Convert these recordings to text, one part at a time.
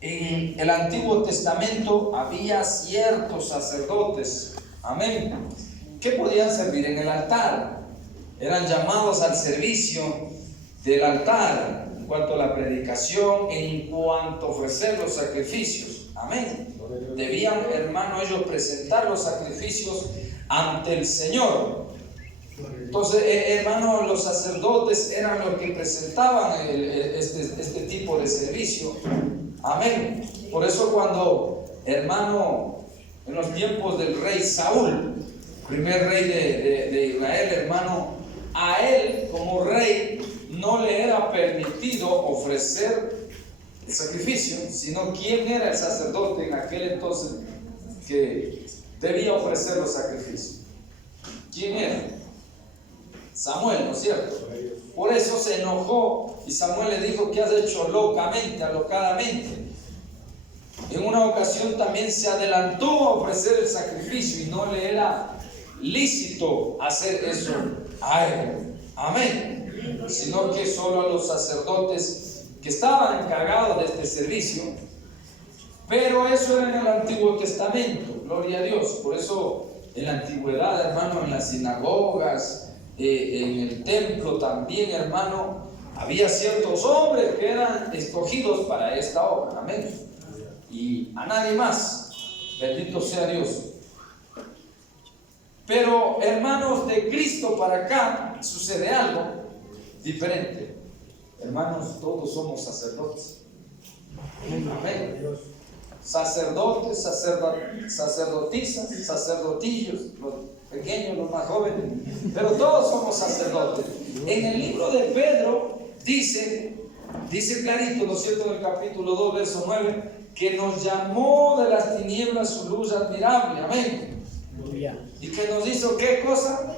En el Antiguo Testamento había ciertos sacerdotes, amén, que podían servir en el altar. Eran llamados al servicio del altar en cuanto a la predicación, en cuanto a ofrecer los sacrificios, amén. Debían, hermano, ellos presentar los sacrificios ante el Señor. Entonces, hermano, los sacerdotes eran los que presentaban este tipo de servicio. Amén. Por eso cuando, hermano, en los tiempos del rey Saúl, primer rey de Israel, hermano, a él como rey no le era permitido ofrecer el sacrificio, sino quién era el sacerdote en aquel entonces que debía ofrecer los sacrificios. ¿Quién era? Samuel, ¿no es cierto? Por eso se enojó y Samuel le dijo: ¿qué has hecho locamente, alocadamente? En una ocasión también se adelantó a ofrecer el sacrificio y no le era lícito hacer eso a él, amén, sino que solo a los sacerdotes que estaban encargados de este servicio. Pero eso era en el Antiguo Testamento, gloria a Dios. Por eso en la antigüedad, hermano, en las sinagogas, en el templo también, hermano, había ciertos hombres que eran escogidos para esta obra, amén, y a nadie más, bendito sea Dios. Pero, hermanos, de Cristo para acá sucede algo diferente. Hermanos, todos somos sacerdotes, amén. Sacerdotes, sacerdotisas, sacerdotillos, los pequeños, los más jóvenes, pero todos somos sacerdotes. En el libro de Pedro dice clarito, ¿no es cierto?, en el capítulo 2, verso 9, que nos llamó de las tinieblas su luz admirable, amén. Y que nos hizo, ¿qué cosa?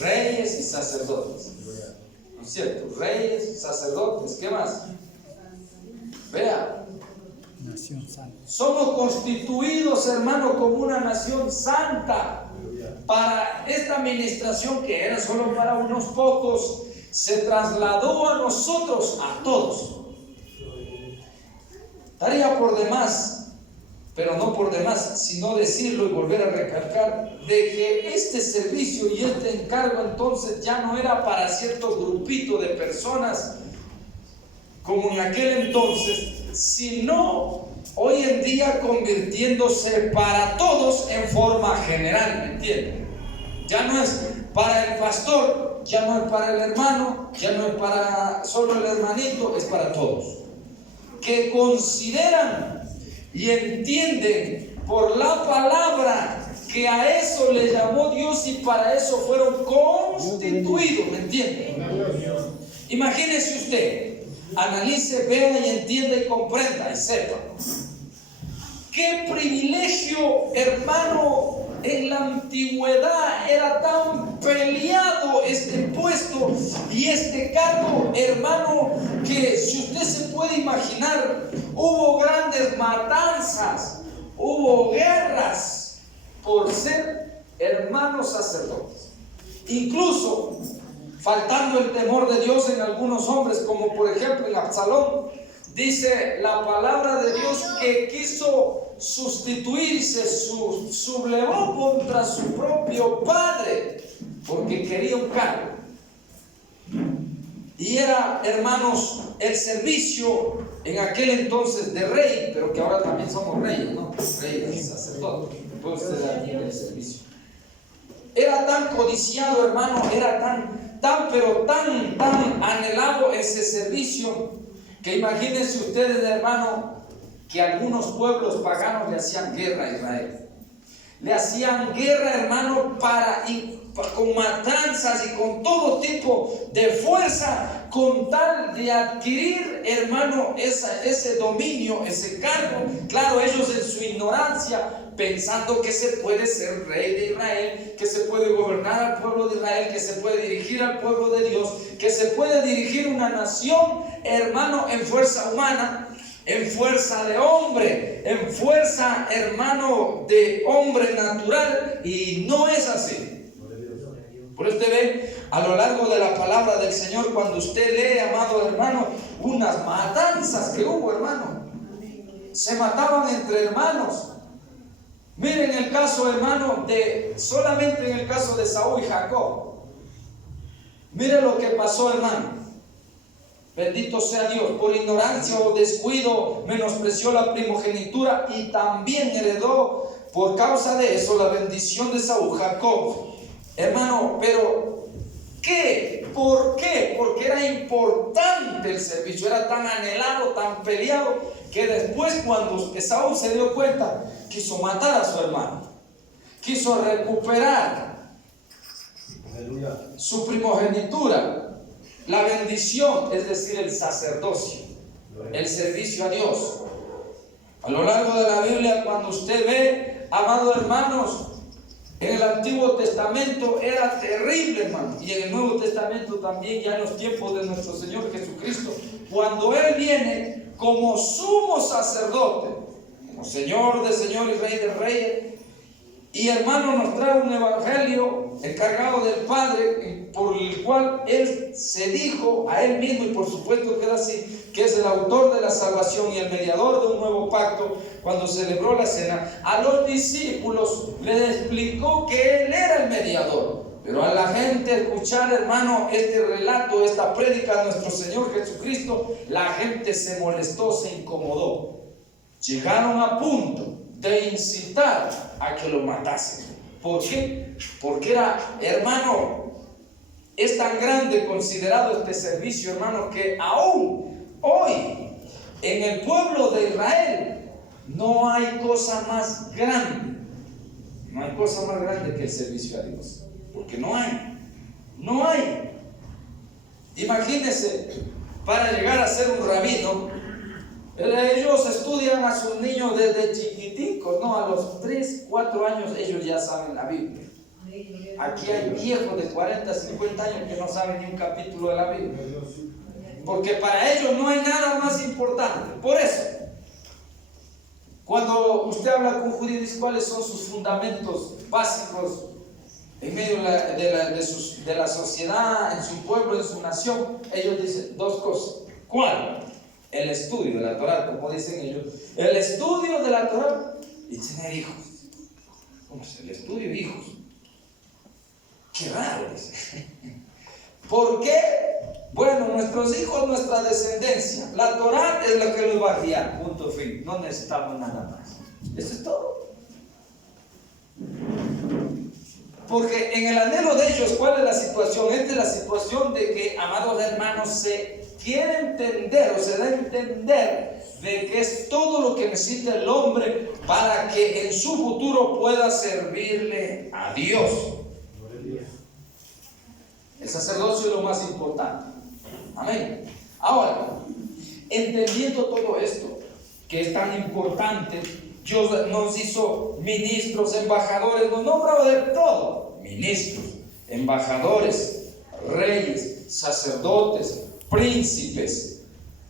Reyes y sacerdotes, ¿no es cierto? Reyes, sacerdotes, ¿qué más? Vea, nación santa. Somos constituidos, hermano, como una nación santa. Para esta administración que era solo para unos pocos, se trasladó a nosotros, a todos. Estaría por demás, pero no por demás, sino decirlo y volver a recalcar de que este servicio y este encargo entonces ya no era para cierto grupito de personas como en aquel entonces, sino hoy en día convirtiéndose para todos en forma general, ¿me entienden? Ya no es para el pastor, ya no es para el hermano, ya no es para solo el hermanito, es para todos, que consideran y entienden por la palabra que a eso le llamó Dios y para eso fueron constituidos, ¿me entienden? Imagínese usted, analice, vea y entienda y comprenda y sepa. Qué privilegio, hermano, en la antigüedad era tan peleado este puesto y este cargo, hermano, que si usted se puede imaginar, hubo grandes matanzas, hubo guerras por ser hermanos sacerdotes. Incluso faltando el temor de Dios en algunos hombres, como por ejemplo en Absalón, dice la palabra de Dios que quiso sustituir y se sublevó contra su propio padre porque quería un cargo. Y era, hermanos, el servicio en aquel entonces de rey, pero que ahora también somos reyes, ¿no? Reyes, sacerdotes, puede usted dar el servicio. Era tan codiciado, hermano, era tan anhelado ese servicio, que imagínense ustedes, hermano, que algunos pueblos paganos le hacían guerra a Israel. Le hacían guerra, hermano, con matanzas y con todo tipo de fuerza, con tal de adquirir, hermano, ese dominio, ese cargo. Claro, ellos en su ignorancia, pensando que se puede ser rey de Israel, que se puede gobernar al pueblo de Israel, que se puede dirigir al pueblo de Dios, que se puede dirigir una nación, hermano, en fuerza humana, en fuerza de hombre, en fuerza, hermano, de hombre natural, y no es así. Por eso usted ve a lo largo de la palabra del Señor, cuando usted lee, amado hermano, unas matanzas que hubo, hermano. se mataban entre hermanos. Miren el caso, hermano, solamente en el caso de Saúl y Jacob. Miren lo que pasó, hermano. Bendito sea Dios. Por ignorancia o descuido menospreció la primogenitura y también heredó por causa de eso la bendición de Saúl, Jacob. Hermano, pero ¿qué? ¿Por qué? Porque era importante el servicio, era tan anhelado, tan peleado, que después cuando Esaú se dio cuenta, quiso matar a su hermano, quiso recuperar su primogenitura, la bendición, es decir, el sacerdocio, el servicio a Dios. A lo largo de la Biblia, cuando usted ve, amados hermanos, en el Antiguo Testamento era terrible, hermano, y en el Nuevo Testamento también, ya en los tiempos de nuestro Señor Jesucristo, cuando Él viene como sumo sacerdote, como Señor de señores y Rey de reyes, y hermano nos trae un evangelio encargado del Padre, por el cual Él se dijo a Él mismo, y por supuesto que era así, que es el autor de la salvación y el mediador de un nuevo pacto. Cuando celebró la cena, a los discípulos les explicó que Él era el mediador. Pero a la gente escuchar, hermano, este relato, esta prédica de nuestro Señor Jesucristo, la gente se molestó, se incomodó. Llegaron a punto de incitar a que lo matasen. ¿Por qué? Porque era, hermano, es tan grande considerado este servicio, hermano, que aún hoy en el pueblo de Israel no hay cosa más grande. No hay cosa más grande que el servicio a Dios. Porque no hay. Imagínense, para llegar a ser un rabino, ellos estudian a sus niños desde chiquiticos, ¿no? A los 3, 4 años ellos ya saben la Biblia. Aquí hay viejos de 40, 50 años que no saben ni un capítulo de la Biblia. Porque para ellos no hay nada más importante. Por eso, cuando usted habla con judíos, dice cuáles son sus fundamentos básicos en medio de la sociedad, en su pueblo, en su nación, ellos dicen 2 cosas. ¿Cuál? El estudio de la Torah, como dicen ellos. El estudio de la Torah y tener hijos. ¿Cómo es el estudio de hijos? Qué raro es. ¿Por qué? Bueno, nuestros hijos, nuestra descendencia. La Torah es la que los va a guiar. Punto fin. No necesitamos nada más. Eso es todo. Porque en el anhelo de ellos, ¿cuál es la situación? Esta es la situación de que, amados hermanos, se quiere entender o se da a entender de que es todo lo que necesita el hombre para que en su futuro pueda servirle a Dios. El sacerdocio es lo más importante. Amén. Ahora, entendiendo todo esto, que es tan importante, Dios nos hizo ministros, embajadores, nos nombró de todo. Ministros, embajadores, reyes, sacerdotes, príncipes.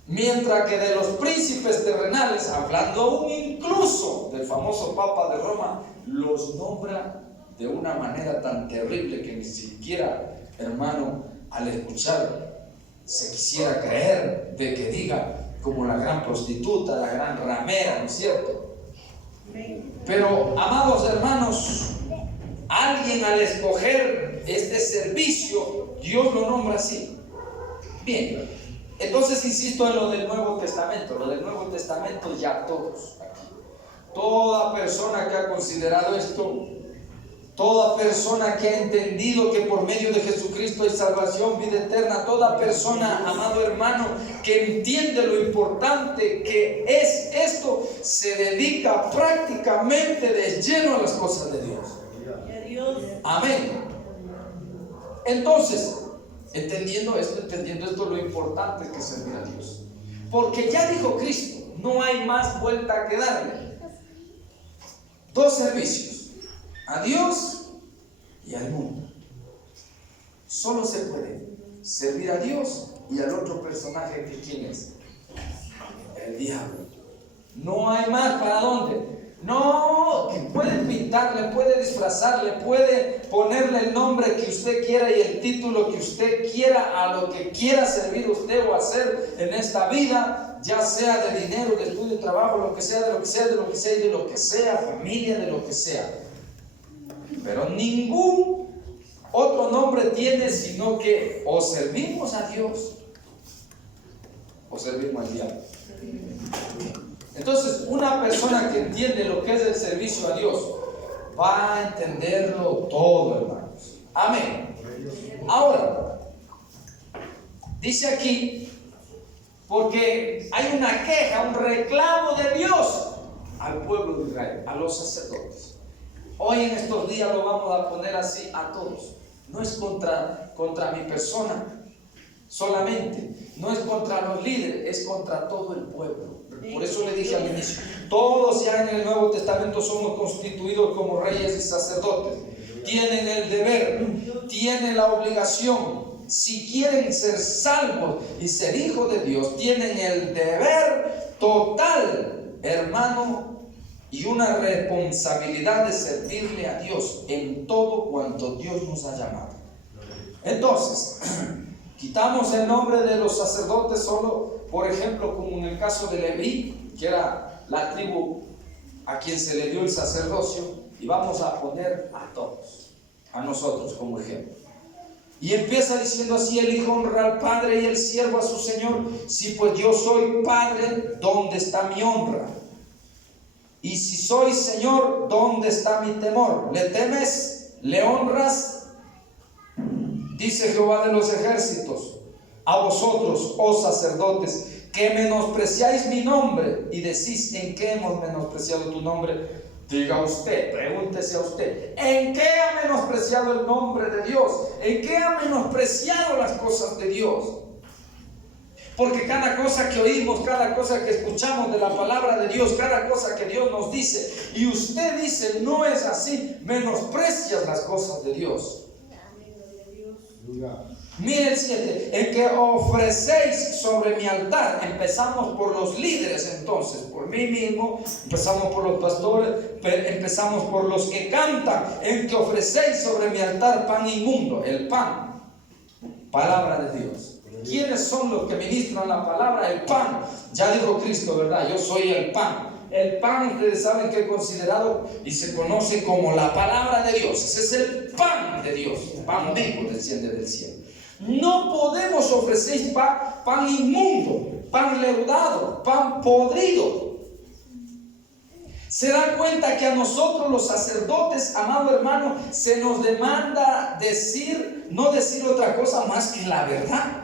Mientras que de los príncipes terrenales, hablando aún incluso del famoso Papa de Roma, los nombra de una manera tan terrible que ni siquiera, hermano, al escuchar se quisiera creer de que diga como la gran prostituta, la gran ramera, ¿no es cierto? Pero, amados hermanos, alguien al escoger este servicio, Dios lo nombra así. Bien, entonces insisto en lo del Nuevo Testamento. Lo del Nuevo Testamento ya todos aquí. Toda persona que ha considerado esto, toda persona que ha entendido que por medio de Jesucristo hay salvación, vida eterna, toda persona, amado hermano, que entiende lo importante que es esto, se dedica prácticamente de lleno a las cosas de Dios. Amén. Entonces, entendiendo esto, lo importante que es servir a Dios. Porque ya dijo Cristo, no hay más vuelta que darle. 2 servicios, a Dios y al mundo. Solo se puede servir a Dios y al otro personaje que ¿quién es? El diablo. No hay más. ¿Para dónde? No, que puede pintarle, puede disfrazarle, puede ponerle el nombre que usted quiera y el título que usted quiera a lo que quiera servir usted o hacer en esta vida. ya sea de dinero, de estudio, de trabajo, lo que sea, de lo que sea, de lo que sea y de lo que sea, familia, de lo que sea. Pero ningún otro nombre tiene sino que o servimos a Dios o servimos al diablo. Entonces, una persona que entiende lo que es el servicio a Dios va a entenderlo todo, hermanos. Amén. Ahora, dice aquí, porque hay una queja, un reclamo de Dios al pueblo de Israel, a los sacerdotes. Hoy en estos días lo vamos a poner así a todos. No es contra mi persona solamente, no es contra los líderes, es contra todo el pueblo. Por eso le dije al inicio, todos ya en el Nuevo Testamento somos constituidos como reyes y sacerdotes. Tienen el deber, tienen la obligación. Si quieren ser salvos y ser hijos de Dios, tienen el deber total, hermano, y una responsabilidad de servirle a Dios en todo cuanto Dios nos ha llamado. Entonces, quitamos el nombre de los sacerdotes solo, por ejemplo, como en el caso de Leví, que era la tribu a quien se le dio el sacerdocio, y vamos a poner a todos, a nosotros como ejemplo. Y empieza diciendo así: el hijo honra al padre y el siervo a su señor. Si pues yo soy padre, ¿dónde está mi honra? Y si soy señor, ¿dónde está mi temor? ¿Le temes? ¿Le honras? Dice Jehová de los ejércitos: a vosotros, oh sacerdotes, que menospreciáis mi nombre y decís: ¿en qué hemos menospreciado tu nombre? Diga usted, pregúntese a usted, ¿en qué ha menospreciado el nombre de Dios? ¿En qué ha menospreciado las cosas de Dios? Porque cada cosa que oímos, cada cosa que escuchamos de la palabra de Dios, cada cosa que Dios nos dice, y usted dice no es así, menosprecias las cosas de Dios. Mire el 7, el que ofrecéis sobre mi altar. Empezamos por los líderes, entonces, por mí mismo, empezamos por los pastores, empezamos por los que cantan. El que ofrecéis sobre mi altar pan inmundo, el pan, palabra de Dios. ¿Quiénes son los que ministran la palabra? El pan. Ya dijo Cristo, ¿verdad? Yo soy el pan. El pan, ustedes saben que es considerado y se conoce como la palabra de Dios. Ese es el pan de Dios. Pan vivo desciende del cielo. No podemos ofrecer pan inmundo, pan leudado, pan podrido. Se da cuenta que a nosotros los sacerdotes, amado hermano, se nos demanda no decir otra cosa más que la verdad.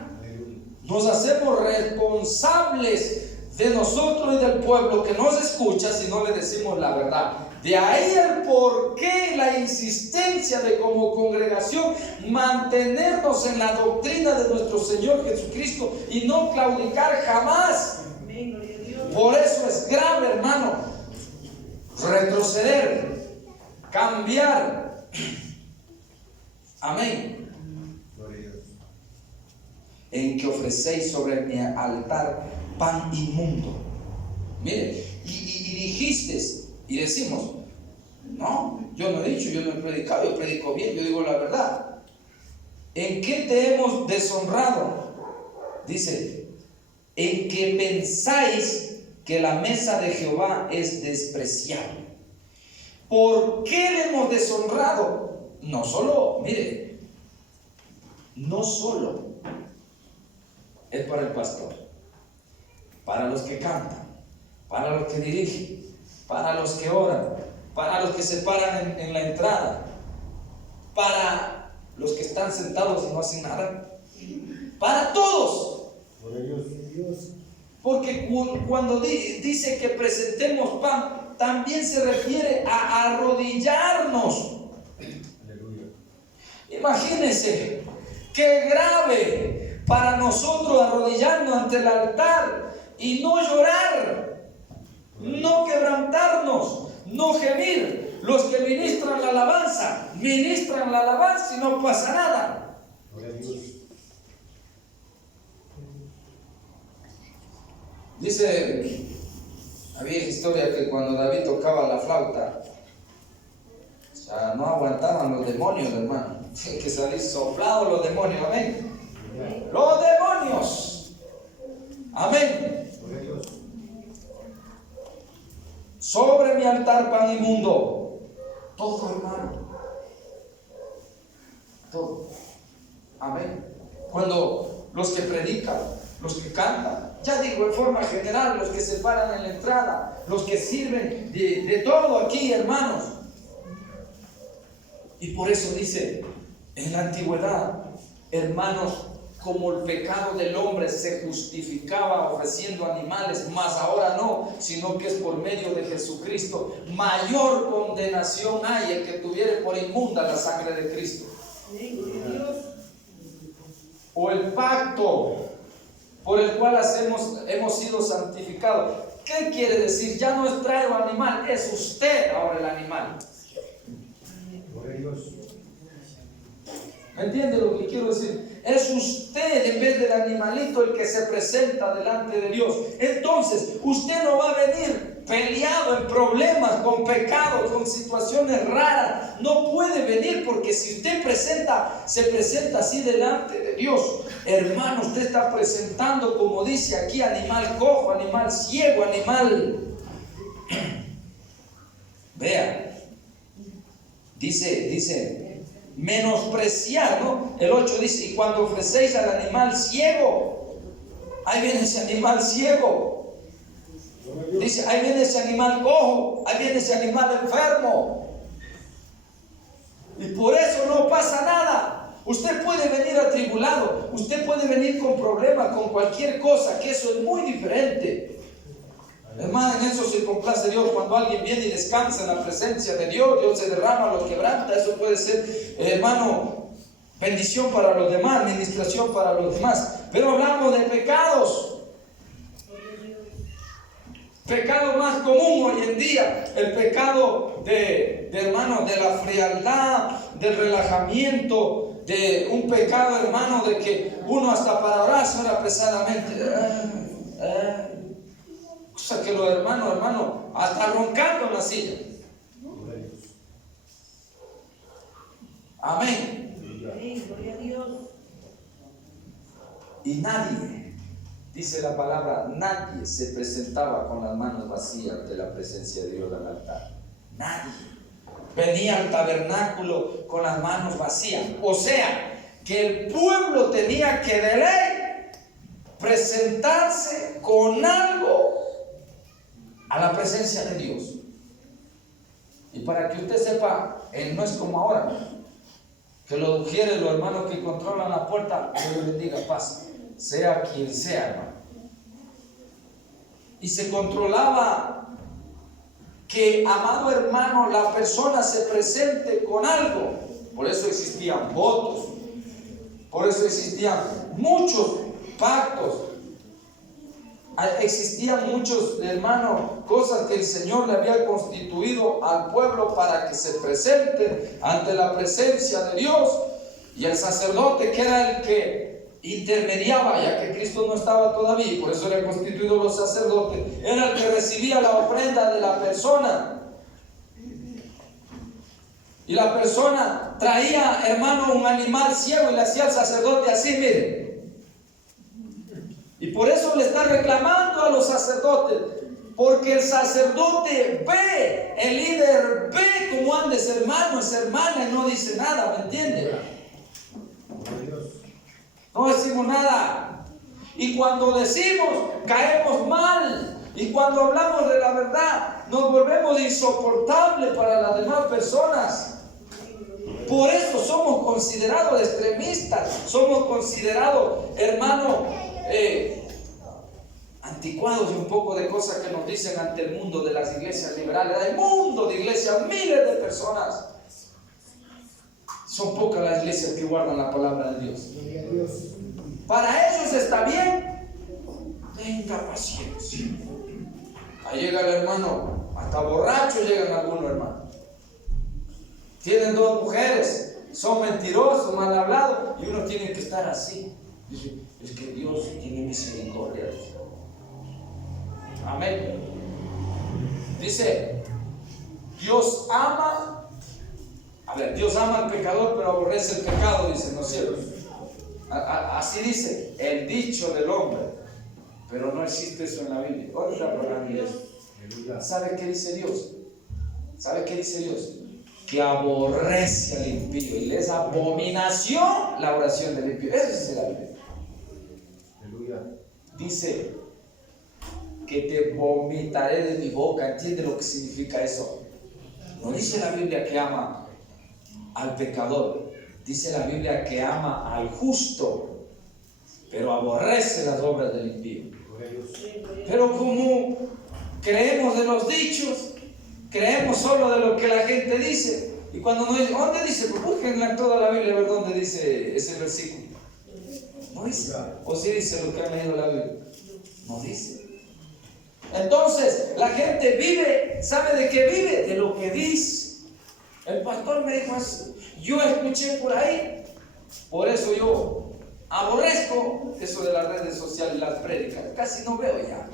Nos hacemos responsables de nosotros y del pueblo que nos escucha si no le decimos la verdad. De ahí el porqué, la insistencia de como congregación mantenernos en la doctrina de nuestro Señor Jesucristo y no claudicar jamás. Por eso es grave, hermano, retroceder, cambiar. Amén. En que ofrecéis sobre mi altar pan inmundo. Mire, y dijiste, y decimos, no, yo no he dicho, yo no he predicado, yo predico bien, yo digo la verdad. ¿En qué te hemos deshonrado? Dice, en que pensáis que la mesa de Jehová es despreciable. ¿Por qué le hemos deshonrado? No solo, mire, no solo es para el pastor, para los que cantan, para los que dirigen, para los que oran, para los que se paran en la entrada, para los que están sentados y no hacen nada, para todos. Porque cuando dice que presentemos pan, también se refiere a arrodillarnos. Imagínense qué grave para nosotros arrodillarnos ante el altar y no llorar, no quebrantarnos, no gemir. Los que ministran la alabanza y no pasa nada. Dice, había historia que cuando David tocaba la flauta, o sea, no aguantaban los demonios, hermano. Tienen que salir soplados los demonios, amén. Los demonios, amén. sobre mi altar pan inmundo. Todo, hermano. Todo. Amén. Cuando los que predican, los que cantan, ya digo en forma general, los que se paran en la entrada, los que sirven de todo aquí, hermanos. Y por eso dice, en la antigüedad, hermanos, como el pecado del hombre se justificaba ofreciendo animales, mas ahora no, sino que es por medio de Jesucristo, mayor condenación hay el que tuviere por inmunda la sangre de Cristo. O el pacto por el cual hemos sido santificados. ¿Qué quiere decir? Ya no es traer un animal, es usted ahora el animal. ¿Me entiende lo que quiero decir? Es usted en vez del animalito el que se presenta delante de Dios. Entonces, usted no va a venir peleado en problemas, con pecados, con situaciones raras. No puede venir, porque si usted se presenta así delante de Dios, hermano, usted está presentando, como dice aquí, animal cojo, animal ciego, animal... Vea, dice menospreciar, ¿no? El 8 dice, y cuando ofrecéis al animal ciego, ahí viene ese animal ciego. Dice, ahí viene ese animal cojo, ahí viene ese animal enfermo. Y por eso no pasa nada. Usted puede venir atribulado, usted puede venir con problemas, con cualquier cosa, que eso es muy diferente. Hermano, en eso se complace Dios. Cuando alguien viene y descansa en la presencia de Dios, Dios se derrama, lo quebranta. Eso puede ser, hermano, bendición para los demás, administración para los demás. Pero hablamos de pecados. Pecado más común hoy en día, el pecado de hermano, de la frialdad, del relajamiento, de un pecado, hermano, de que uno hasta para orar suena pesadamente. O sea que los hermanos, hasta roncando en la silla. Amén. Gloria a Dios. Y nadie, dice la palabra, nadie se presentaba con las manos vacías ante la presencia de Dios al altar. Nadie venía al tabernáculo con las manos vacías. O sea, que el pueblo tenía que de ley presentarse con algo a la presencia de Dios. Y para que usted sepa, no es como ahora, que los mujeres, los hermanos que controlan la puerta, Dios les diga paz, sea quien sea, hermano. Y se controlaba que, amado hermano, la persona se presente con algo. Por eso existían votos, por eso existían muchos pactos. Existían muchos, hermanos, cosas que el Señor le había constituido al pueblo para que se presente ante la presencia de Dios. Y el sacerdote, que era el que intermediaba, ya que Cristo no estaba todavía, y por eso eran constituidos los sacerdotes, era el que recibía la ofrenda de la persona. Y la persona traía, hermano, un animal ciego y le hacía al sacerdote así, mire. Y por eso le está reclamando a los sacerdotes, porque el sacerdote ve, el líder ve cómo anda ese hermano, esa hermana, y no dice nada, ¿me entiende? No decimos nada. Y cuando decimos, caemos mal. Y cuando hablamos de la verdad, nos volvemos insoportables para las demás personas. Por eso somos considerados extremistas, somos considerados, hermano, anticuados y un poco de cosas que nos dicen ante el mundo de las iglesias liberales. Hay mundo de iglesias, miles de personas. Son pocas las iglesias que guardan la palabra de Dios. Para ellos está bien. Tenga paciencia. Ahí llega el hermano, hasta borracho llegan algunos hermanos. Tienen 2 mujeres, son mentirosos, mal hablados, y uno tiene que estar así. Dice, es que Dios tiene misericordia. Amén. Dice, Dios ama, Dios ama al pecador, pero aborrece el pecado, dice, ¿no es cierto? Así dice el dicho del hombre, pero no existe eso en la Biblia. ¿Dónde está el programa de eso? ¿Sabe qué dice Dios? ¿Sabe qué dice Dios? Que aborrece al impío y le es abominación la oración del impío. Eso dice la Biblia. Dice que te vomitaré de mi boca. ¿Entiende lo que significa eso? No dice la Biblia que ama al pecador, dice la Biblia que ama al justo, pero aborrece las obras del impío. Pero como creemos de los dichos, creemos solo de lo que la gente dice, y cuando no dice, ¿dónde dice? Pues busquen en toda la Biblia a ver dónde dice ese versículo. No dice. O sí dice lo que han leído la Biblia. No dice. Entonces, la gente vive, ¿sabe de qué vive? De lo que dice. El pastor me dijo así, yo escuché por ahí, por eso yo aborrezco eso de las redes sociales, las prédicas, casi no veo ya.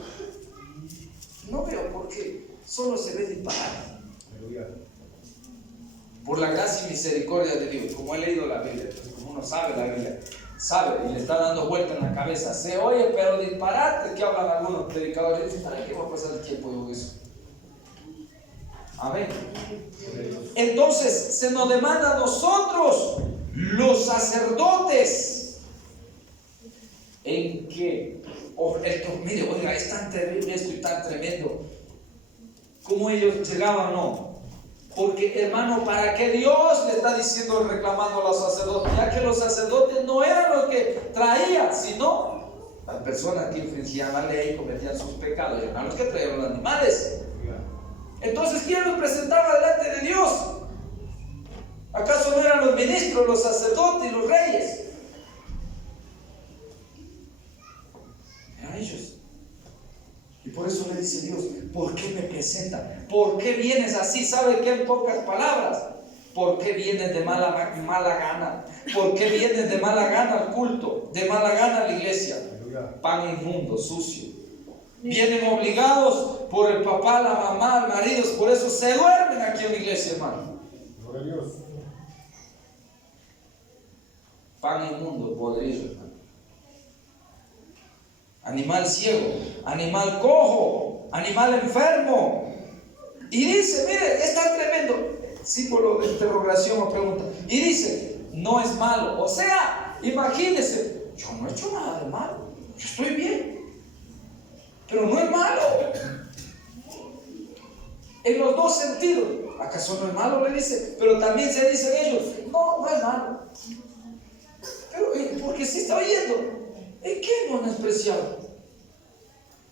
No veo porque solo se ve disparate. Por la gracia y misericordia de Dios, como he leído la Biblia, como uno sabe la Biblia, sabe y le está dando vuelta en la cabeza, se oye, pero disparate que hablan algunos predicadores. ¿Para qué va a pasar el tiempo yo eso? Amén. Entonces se nos demanda a nosotros, los sacerdotes, en que, mire, oiga, es tan terrible esto y tan tremendo, como ellos llegaban, no. Porque, hermano, ¿para qué Dios le está diciendo, reclamando a los sacerdotes? Ya que los sacerdotes no eran los que traían, sino las personas que infringían la ley y cometían sus pecados, eran los que traían los animales. Entonces, ¿quién los presentaba delante de Dios? ¿Acaso no eran los ministros, los sacerdotes y los reyes? Eran ellos. Y por eso le dice Dios, ¿por qué me presentan? ¿Por qué vienes así? ¿Sabe qué? En pocas palabras, ¿por qué vienes de mala gana? ¿Por qué vienes de mala gana al culto? De mala gana a la iglesia. Pan inmundo, sucio. Vienen obligados por el papá, la mamá, el marido, por eso se duermen aquí en la iglesia, hermano. Pan inmundo, podrido, hermano. Animal ciego, animal cojo, animal enfermo. Y dice, mire, es tan tremendo, símbolo de interrogación o pregunta. Y dice, no es malo. O sea, imagínese, yo no he hecho nada de malo, yo estoy bien, pero no es malo. En los dos sentidos, ¿acaso no es malo? Le dice, pero también se dicen ellos, no es malo. Pero, porque si está oyendo, ¿en qué no han despreciado?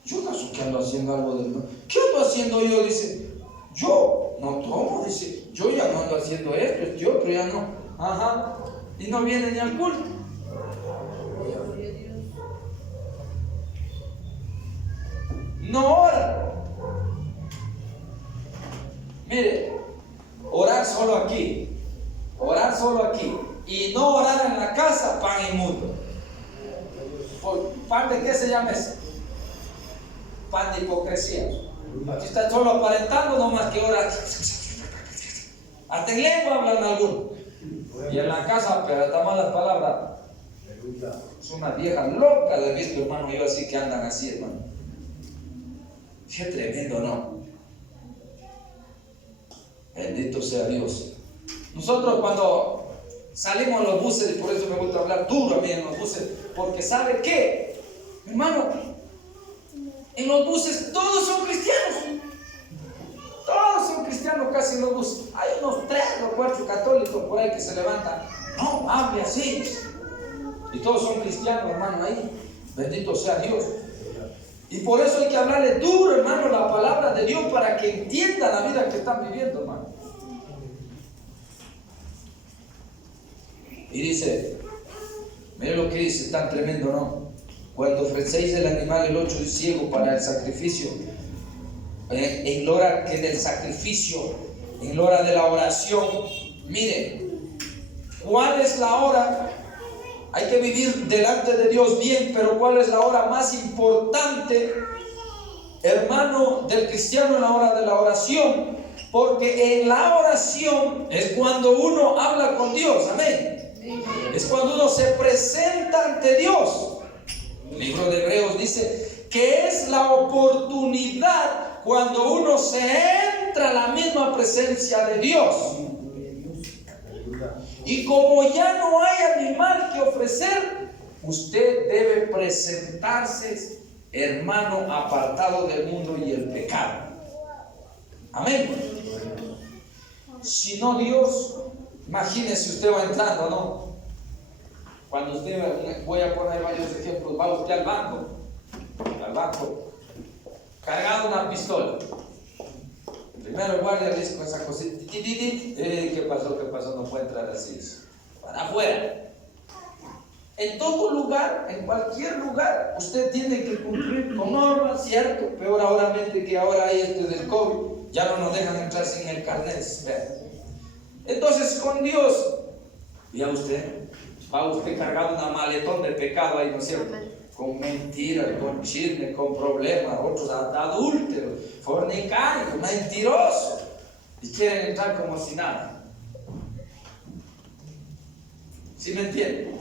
Yo acaso que ando haciendo algo de malo. ¿Qué ando haciendo yo? Dice, yo no tomo, dice, yo ya no ando haciendo esto, este otro, ya no. Ajá. Y no viene ni al culto. No ora. Mire, orar solo aquí. Orar solo aquí. Y no orar en la casa, pan inmundo. ¿Pan de qué se llama eso? Pan de hipocresía. Aquí está solo aparentando, no más que orar. Hasta en lengua hablan algunos. Y en la casa, pero hasta malas palabras. Es una vieja loca de visto, hermano. Yo así que andan así, hermano. Qué tremendo, ¿no? Bendito sea Dios. Nosotros cuando salimos en los buses, y por eso me gusta hablar duro a mí en los buses, porque ¿sabe qué? Hermano, en los buses todos son cristianos. Todos son cristianos casi en los buses. Hay unos 3 o 4 católicos por ahí que se levantan. No, hable así. Y todos son cristianos, hermano, ahí. Bendito sea Dios. Y por eso hay que hablarle duro, hermano, la palabra de Dios para que entienda la vida que están viviendo, hermano. Y dice, mire lo que dice, tan tremendo, ¿no? Cuando ofrecéis el animal, el ocho y ciego para el sacrificio, en la hora que del sacrificio, en la hora de la oración, mire, ¿cuál es la hora? Hay que vivir delante de Dios bien, pero ¿cuál es la hora más importante, hermano, del cristiano en la hora de la oración? Porque en la oración es cuando uno habla con Dios, amén. Es cuando uno se presenta ante Dios. El libro de Hebreos dice que es la oportunidad cuando uno se entra a la misma presencia de Dios. Y como ya no hay animal que ofrecer, usted debe presentarse, hermano, apartado del mundo y el pecado. Amén. Si no, Dios, imagínese, usted va entrando, ¿no? Cuando usted, voy a poner varios ejemplos, va usted al banco, cargado una pistola. Primero el guardia le dice con esa cosita, ¿qué pasó? No puede entrar así. Para afuera. En todo lugar, en cualquier lugar, usted tiene que cumplir con normas, ¿cierto? Peor ahoramente que ahora hay esto del COVID, ya no nos dejan entrar sin el carnet. Entonces con Dios, vea usted, va usted cargado una maletón de pecado ahí, ¿no es cierto? Con mentiras, con chisme, con problemas, otros adúlteros, fornicarios, mentirosos, y quieren entrar como si nada. ¿Sí me entiende?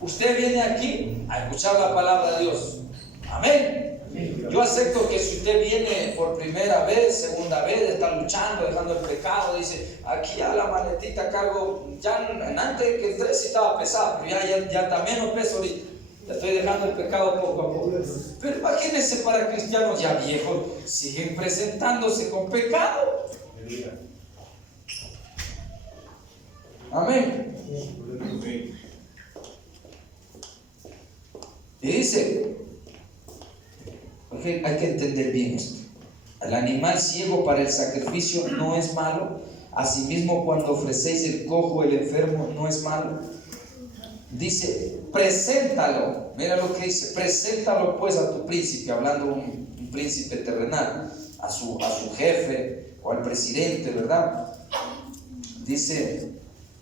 Usted viene aquí a escuchar la palabra de Dios. Amén. Yo acepto que si usted viene por primera vez, segunda vez, está luchando, dejando el pecado, dice, aquí a la maletita cargo, ya antes que entré sí estaba pesado, pero ya está menos peso ahorita. Ya estoy dejando el pecado poco a poco. Pero imagínense, para cristianos ya viejos, siguen presentándose con pecado. Amén. Y dice, hay que entender bien esto. El animal ciego para el sacrificio no es malo. Asimismo, cuando ofrecéis el cojo, el enfermo, no es malo. Dice, preséntalo. Mira lo que dice, preséntalo pues a tu príncipe, hablando un príncipe terrenal, a su jefe o al presidente, ¿verdad? Dice,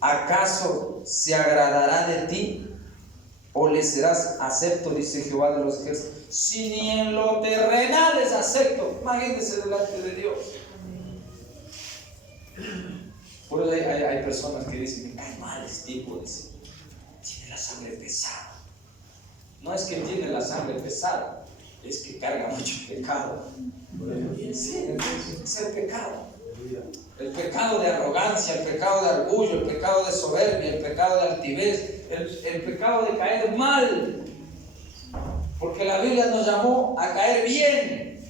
¿acaso se agradará de ti o le serás acepto? Dice Jehová de los ejércitos. Si ni en lo terrenal es acepto, imagínense delante de Dios. Por eso hay personas que dicen, me cae mal este tipo, dice, tiene la sangre pesada. No es que tiene la sangre pesada, es que carga mucho pecado. Sí, es el pecado. El pecado de arrogancia, el pecado de orgullo, el pecado de soberbia, el pecado de altivez, el pecado de caer mal. Porque la Biblia nos llamó a caer bien.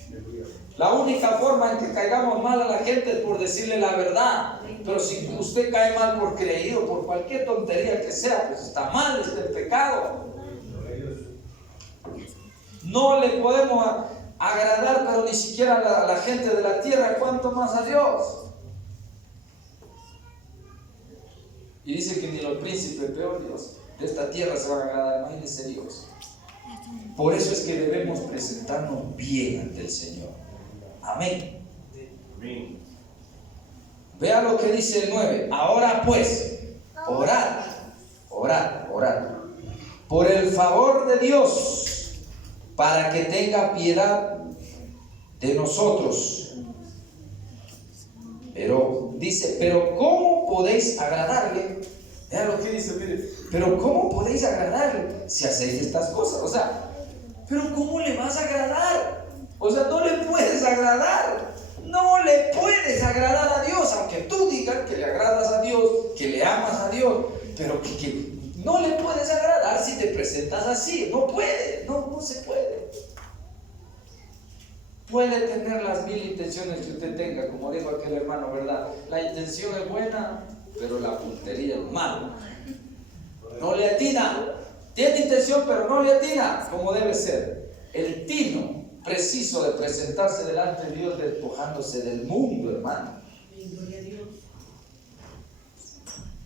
La única forma en que caigamos mal a la gente es por decirle la verdad. Pero si usted cae mal por creído, por cualquier tontería que sea, pues está mal, está el pecado. No le podemos agradar, pero ni siquiera a la gente de la tierra, cuanto más a Dios. Y dice que ni los príncipes, peor Dios, de esta tierra se van a agradar. Imagínense Dios. Por eso es que debemos presentarnos bien ante el Señor. Amén. Amén. Vea lo que dice el 9. Ahora pues, orad por el favor de Dios, para que tenga piedad de nosotros. Pero dice, pero ¿cómo podéis agradarle? Vean lo que dice, mire, pero ¿cómo podéis agradarle si hacéis estas cosas? O sea, pero ¿cómo le vas a agradar? O sea, no le puedes agradar. No le puedes agradar a Dios, aunque tú digas que le agradas a Dios, que le amas a Dios, pero que no le puedes agradar si te presentas así. No puede, no se puede. Puede tener las 1000 intenciones que usted tenga, como dijo aquel hermano, ¿verdad? La intención es buena, pero la puntería es mala. No le atina. Tiene intención, pero no le atina como debe ser. El tino preciso de presentarse delante de Dios, despojándose del mundo, hermano.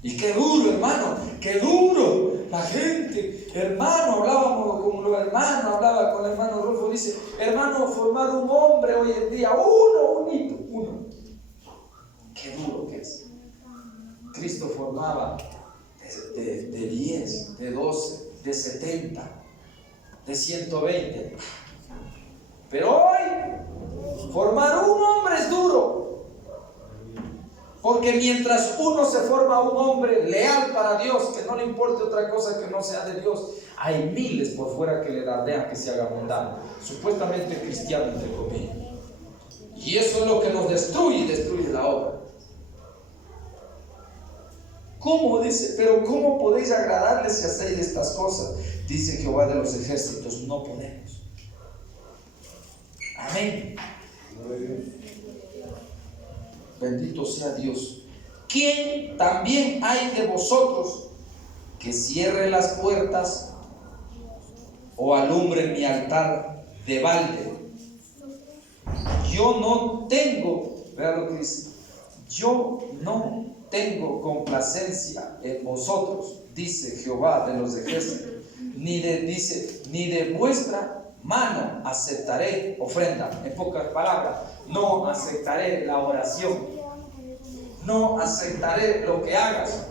Y qué duro, hermano, qué duro. La gente, hermano, hablábamos con los hermanos, hablaba con el hermano Rufo, dice, hermano, formar un hombre hoy en día, uno. Qué duro que es. Cristo formaba de 10, de 12, de 70, de 120. Pero hoy, formar un hombre es duro. Porque mientras uno se forma un hombre leal para Dios, que no le importe otra cosa que no sea de Dios, hay miles por fuera que le dardean que se haga mundano, supuestamente cristiano entre comillas. Y eso es lo que nos destruye y destruye la obra. ¿Cómo? Dice, pero ¿cómo podéis agradarle si hacéis estas cosas? Dice Jehová de los ejércitos, no podemos. Amén. Bendito sea Dios. ¿Quién también hay de vosotros que cierre las puertas o alumbre mi altar de balde? Yo no tengo, vean lo que dice, yo no tengo complacencia en vosotros, dice Jehová de los ejércitos, ni de vuestra mano aceptaré ofrenda. En pocas palabras, no aceptaré la oración, no aceptaré lo que hagas.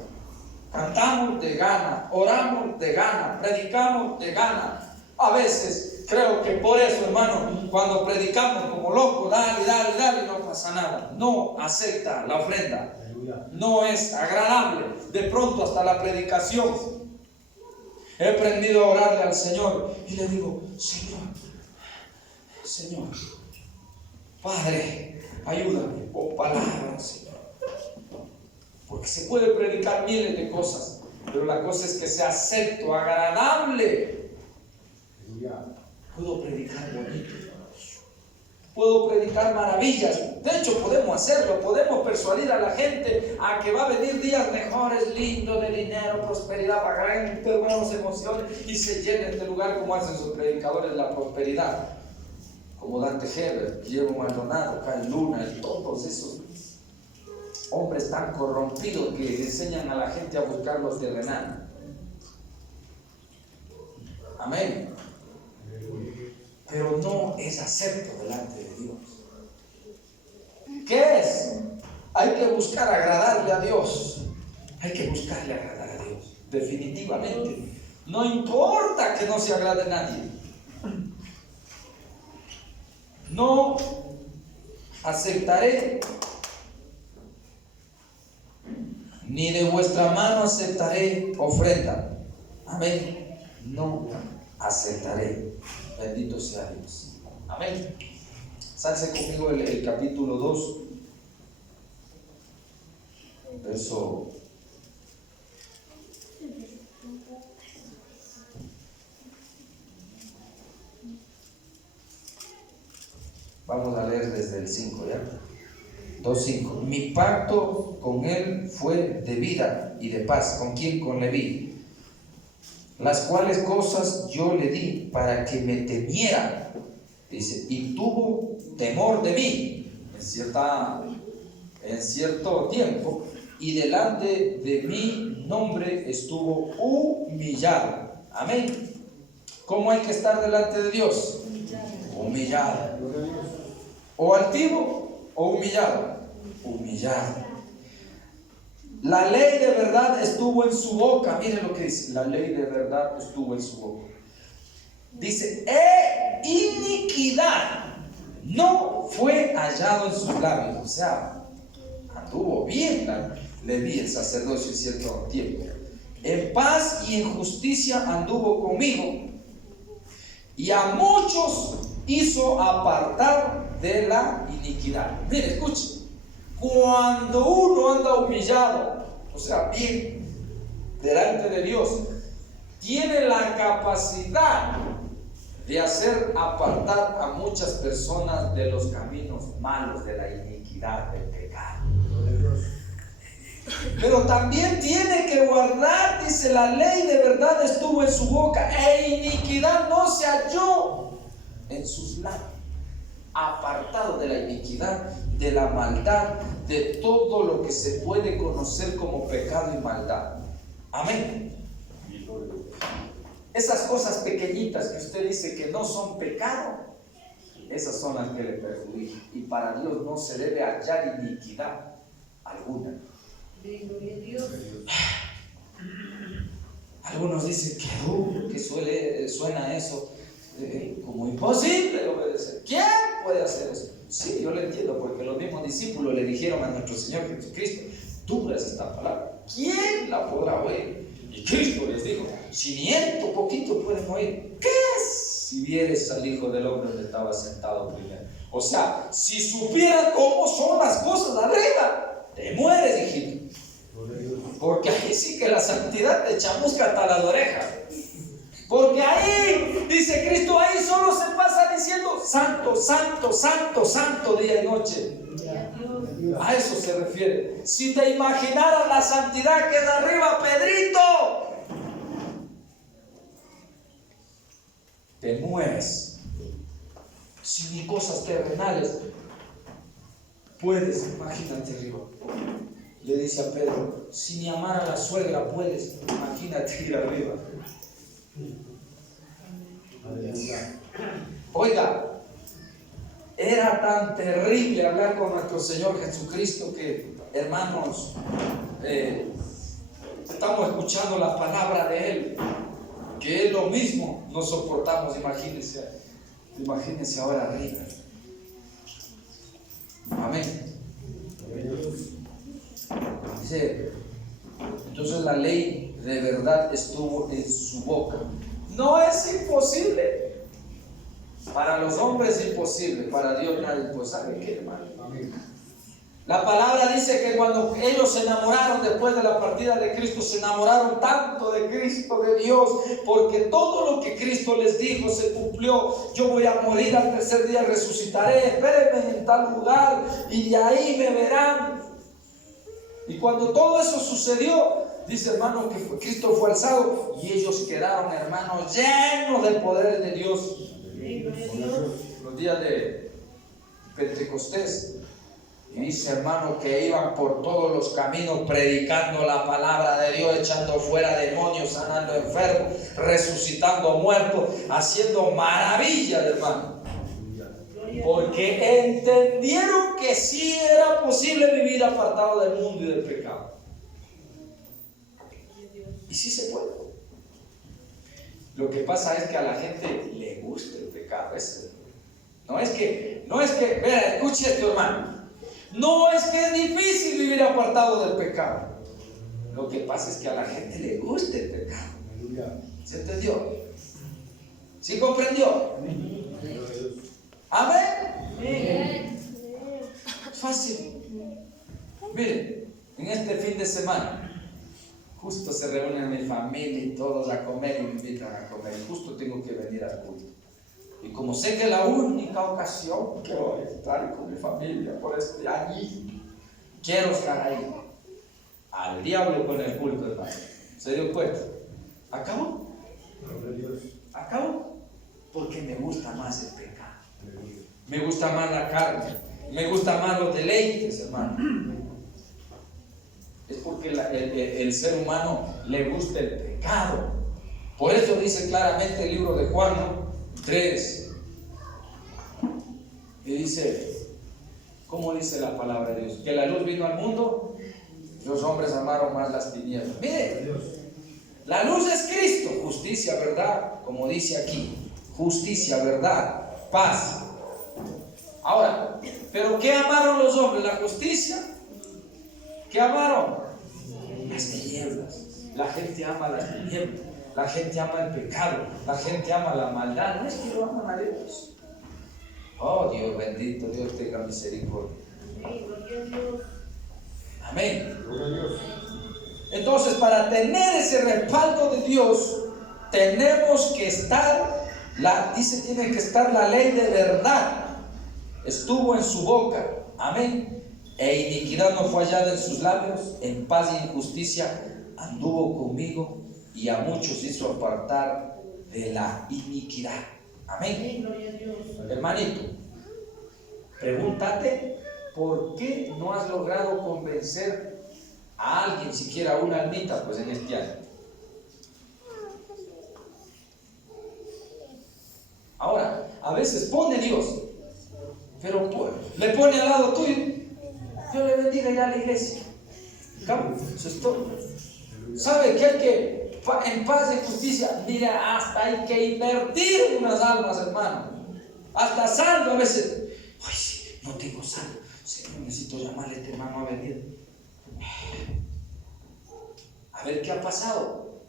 Cantamos de gana, oramos de gana, predicamos de gana. A veces creo que por eso, hermano, cuando predicamos como locos, dale, no pasa nada. No acepta la ofrenda. No es agradable. De pronto hasta la predicación. He aprendido a orarle al Señor y le digo, Señor, Padre, ayúdame con palabras, Señor. Porque se puede predicar miles de cosas, pero la cosa es que sea acepto, agradable. Puedo predicar bonito, puedo predicar maravillas. De hecho, podemos hacerlo, podemos persuadir a la gente a que va a venir días mejores, lindos, de dinero, prosperidad, para que gente nuevas emociones y se llene este lugar como hacen sus predicadores de la prosperidad, como Dante Hebert, Guillermo Maldonado, Kyle Luna y todos esos hombres tan corrompidos que enseñan a la gente a buscar los terrenales. Amén. Pero no es acepto delante de Dios. ¿Qué es? Hay que buscar agradarle a Dios. Hay que buscarle agradar a Dios. Definitivamente. No importa que no se agrade a nadie. No aceptaré, ni de vuestra mano aceptaré ofrenda. Amén. No aceptaré. Bendito sea Dios. Amén. Salse conmigo el capítulo 2, verso 5, ¿ya? 2:5. Mi pacto con él fue de vida y de paz. ¿Con quién? Con Leví. Las cuales cosas yo le di para que me temiera, dice, y tuvo temor de mí en cierto tiempo, y delante de mi nombre estuvo humillado. Amén. ¿Cómo hay que estar delante de Dios? Humillado. O altivo o humillado. Humillado. La ley de verdad estuvo en su boca. Miren lo que dice. La ley de verdad estuvo en su boca. Dice, iniquidad no fue hallado en sus labios. O sea, anduvo bien Leví, el sacerdocio, en cierto tiempo. En paz y en justicia anduvo conmigo. Y a muchos hizo apartar de la iniquidad. Miren, escuchen. Cuando uno anda humillado, o sea, bien, delante de Dios, tiene la capacidad de hacer apartar a muchas personas de los caminos malos, de la iniquidad, del pecado. Pero también tiene que guardar, dice, la ley de verdad estuvo en su boca, e iniquidad no se halló en sus labios. Apartado de la iniquidad, de la maldad, de todo lo que se puede conocer como pecado y maldad. Amén. Esas cosas pequeñitas que usted dice que no son pecado, esas son las que le perjudican. Y para Dios no se debe hallar iniquidad alguna. Algunos dicen que duro, que suena eso como imposible obedecer. ¿Quién puede hacer eso? Sí, yo lo entiendo, porque los mismos discípulos le dijeron a nuestro Señor Jesucristo, dura es esta palabra, ¿quién la podrá oír? Y Cristo les dijo, si ni poquito pueden oír, ¿qué es? Si vieres al Hijo del Hombre donde estaba sentado primero. O sea, si supieras cómo son las cosas de arriba, te mueres, hijito. Porque ahí sí que la santidad te chamusca hasta las orejas. Porque ahí, dice Cristo, ahí solo se pasa diciendo santo, santo, santo, santo día y noche. A eso se refiere. Si te imaginaras la santidad que es de arriba, Pedrito, te mueres. Si ni cosas terrenales puedes, imagínate arriba. Le dice a Pedro, si ni amar a la suegra puedes, imagínate ir arriba. Oiga, era tan terrible hablar con nuestro Señor Jesucristo que, hermanos, estamos escuchando la palabra de Él, que es lo mismo, no soportamos. Imagínense ahora arriba. Amén. Dice, entonces la ley de verdad estuvo en su boca. No es imposible. Para los hombres es imposible, para Dios nada es imposible. ¿Sabe qué, hermano? La palabra dice que cuando ellos se enamoraron después de la partida de Cristo, se enamoraron tanto de Cristo, de Dios, porque todo lo que Cristo les dijo se cumplió. Yo voy a morir, al tercer día resucitaré, espérenme en tal lugar y de ahí me verán. Y cuando todo eso sucedió, dice, hermano, que Cristo fue alzado y ellos quedaron, hermanos, llenos del poder de Dios. Los días de Pentecostés, y dice, hermano, que iban por todos los caminos predicando la palabra de Dios, echando fuera demonios, sanando enfermos, resucitando muertos, haciendo maravillas, hermano, porque entendieron que sí era posible vivir apartado del mundo y del pecado. Y sí se puede. Lo que pasa es que a la gente le gusta el pecado. No es que, vea, escuche esto, hermano. No es que es difícil vivir apartado del pecado. Lo que pasa es que a la gente le gusta el pecado. ¿Se entendió? ¿Sí comprendió? Amén. Fácil. Miren, en este fin de semana justo se reúnen mi familia y todos a comer y me invitan a comer. Y justo tengo que venir al culto. Y como sé que es la única ocasión que voy a estar con mi familia por este año, quiero estar ahí. Al diablo con el culto, hermano. ¿Se dio cuenta? ¿Acabó? ¿Acabó? Porque me gusta más el pecado. Me gusta más la carne. Me gusta más los deleites, hermano. Es porque el ser humano le gusta el pecado. Por eso dice claramente el libro de Juan 3. Y dice, ¿cómo dice la palabra de Dios? Que la luz vino al mundo, los hombres amaron más las tinieblas. Mire, la luz es Cristo, justicia, verdad, como dice aquí, justicia, verdad, paz. Ahora, ¿pero qué amaron los hombres? ¿La justicia? ¿Qué amaron? Las tinieblas. La gente ama las tinieblas. La gente ama el pecado. La gente ama la maldad. No es que lo aman a Dios. Oh, Dios bendito, Dios tenga misericordia. Amén. Entonces, para tener ese respaldo de Dios, tenemos que estar, dice, tiene que estar la ley de verdad. Estuvo en su boca. Amén. E iniquidad no fue hallada en sus labios. En paz y injusticia anduvo conmigo, y a muchos hizo apartar de la iniquidad. Amén. Hermanito, pregúntate, ¿por qué no has logrado convencer a alguien, siquiera una almita, pues en este año? Ahora, a veces pone Dios, pero le pone al lado tuyo. Dios le bendiga, ir a la iglesia. Eso es todo. ¿Sabe que hay que, en paz y justicia, mira, hasta hay que invertir en unas almas, hermano? Hasta saldo a veces. Ay, sí, no tengo saldo. Señor, necesito llamarle a este hermano a venir. A ver qué ha pasado.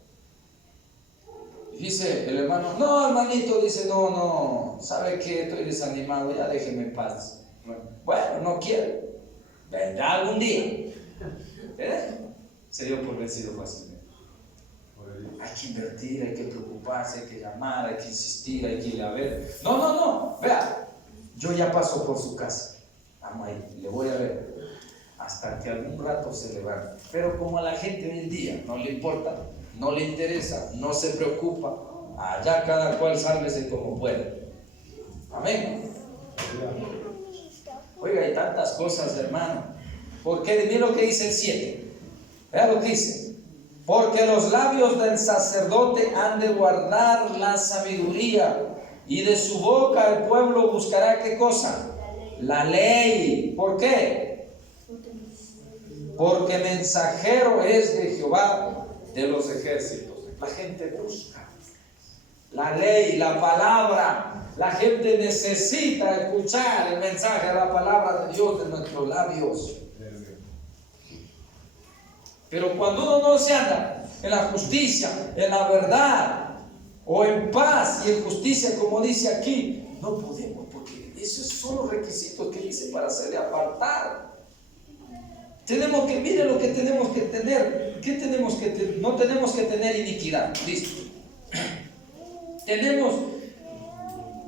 Dice el hermano, no, hermanito, dice, no, ¿sabe qué? Estoy desanimado, ya déjeme en paz. Bueno, no quiero. Vendrá algún día. Se dio por vencido fácilmente. Hay que invertir, hay que preocuparse, hay que llamar, hay que insistir, hay que ir a ver. No, vea, yo ya paso por su casa. Vamos ahí, le voy a ver. Hasta que algún rato se levante. Pero como a la gente hoy en día no le importa, no le interesa, no se preocupa, allá cada cual sálvese como puede. Amén. Oiga, hay tantas cosas, hermano. Porque mira lo que dice el 7. Vea lo que dice. Porque los labios del sacerdote han de guardar la sabiduría, y de su boca el pueblo buscará ¿qué cosa? La ley. ¿Por qué? Porque mensajero es de Jehová de los ejércitos. La gente busca la ley, la palabra. La gente necesita escuchar el mensaje de la palabra de Dios de nuestros labios. Pero cuando uno no se anda en la justicia, en la verdad, o en paz y en justicia, como dice aquí, no podemos, porque esos son los requisitos que dice para ser de apartar. Tenemos que, mire lo que tenemos que tener. ¿Qué tenemos que tener? No tenemos que tener iniquidad. Listo. Tenemos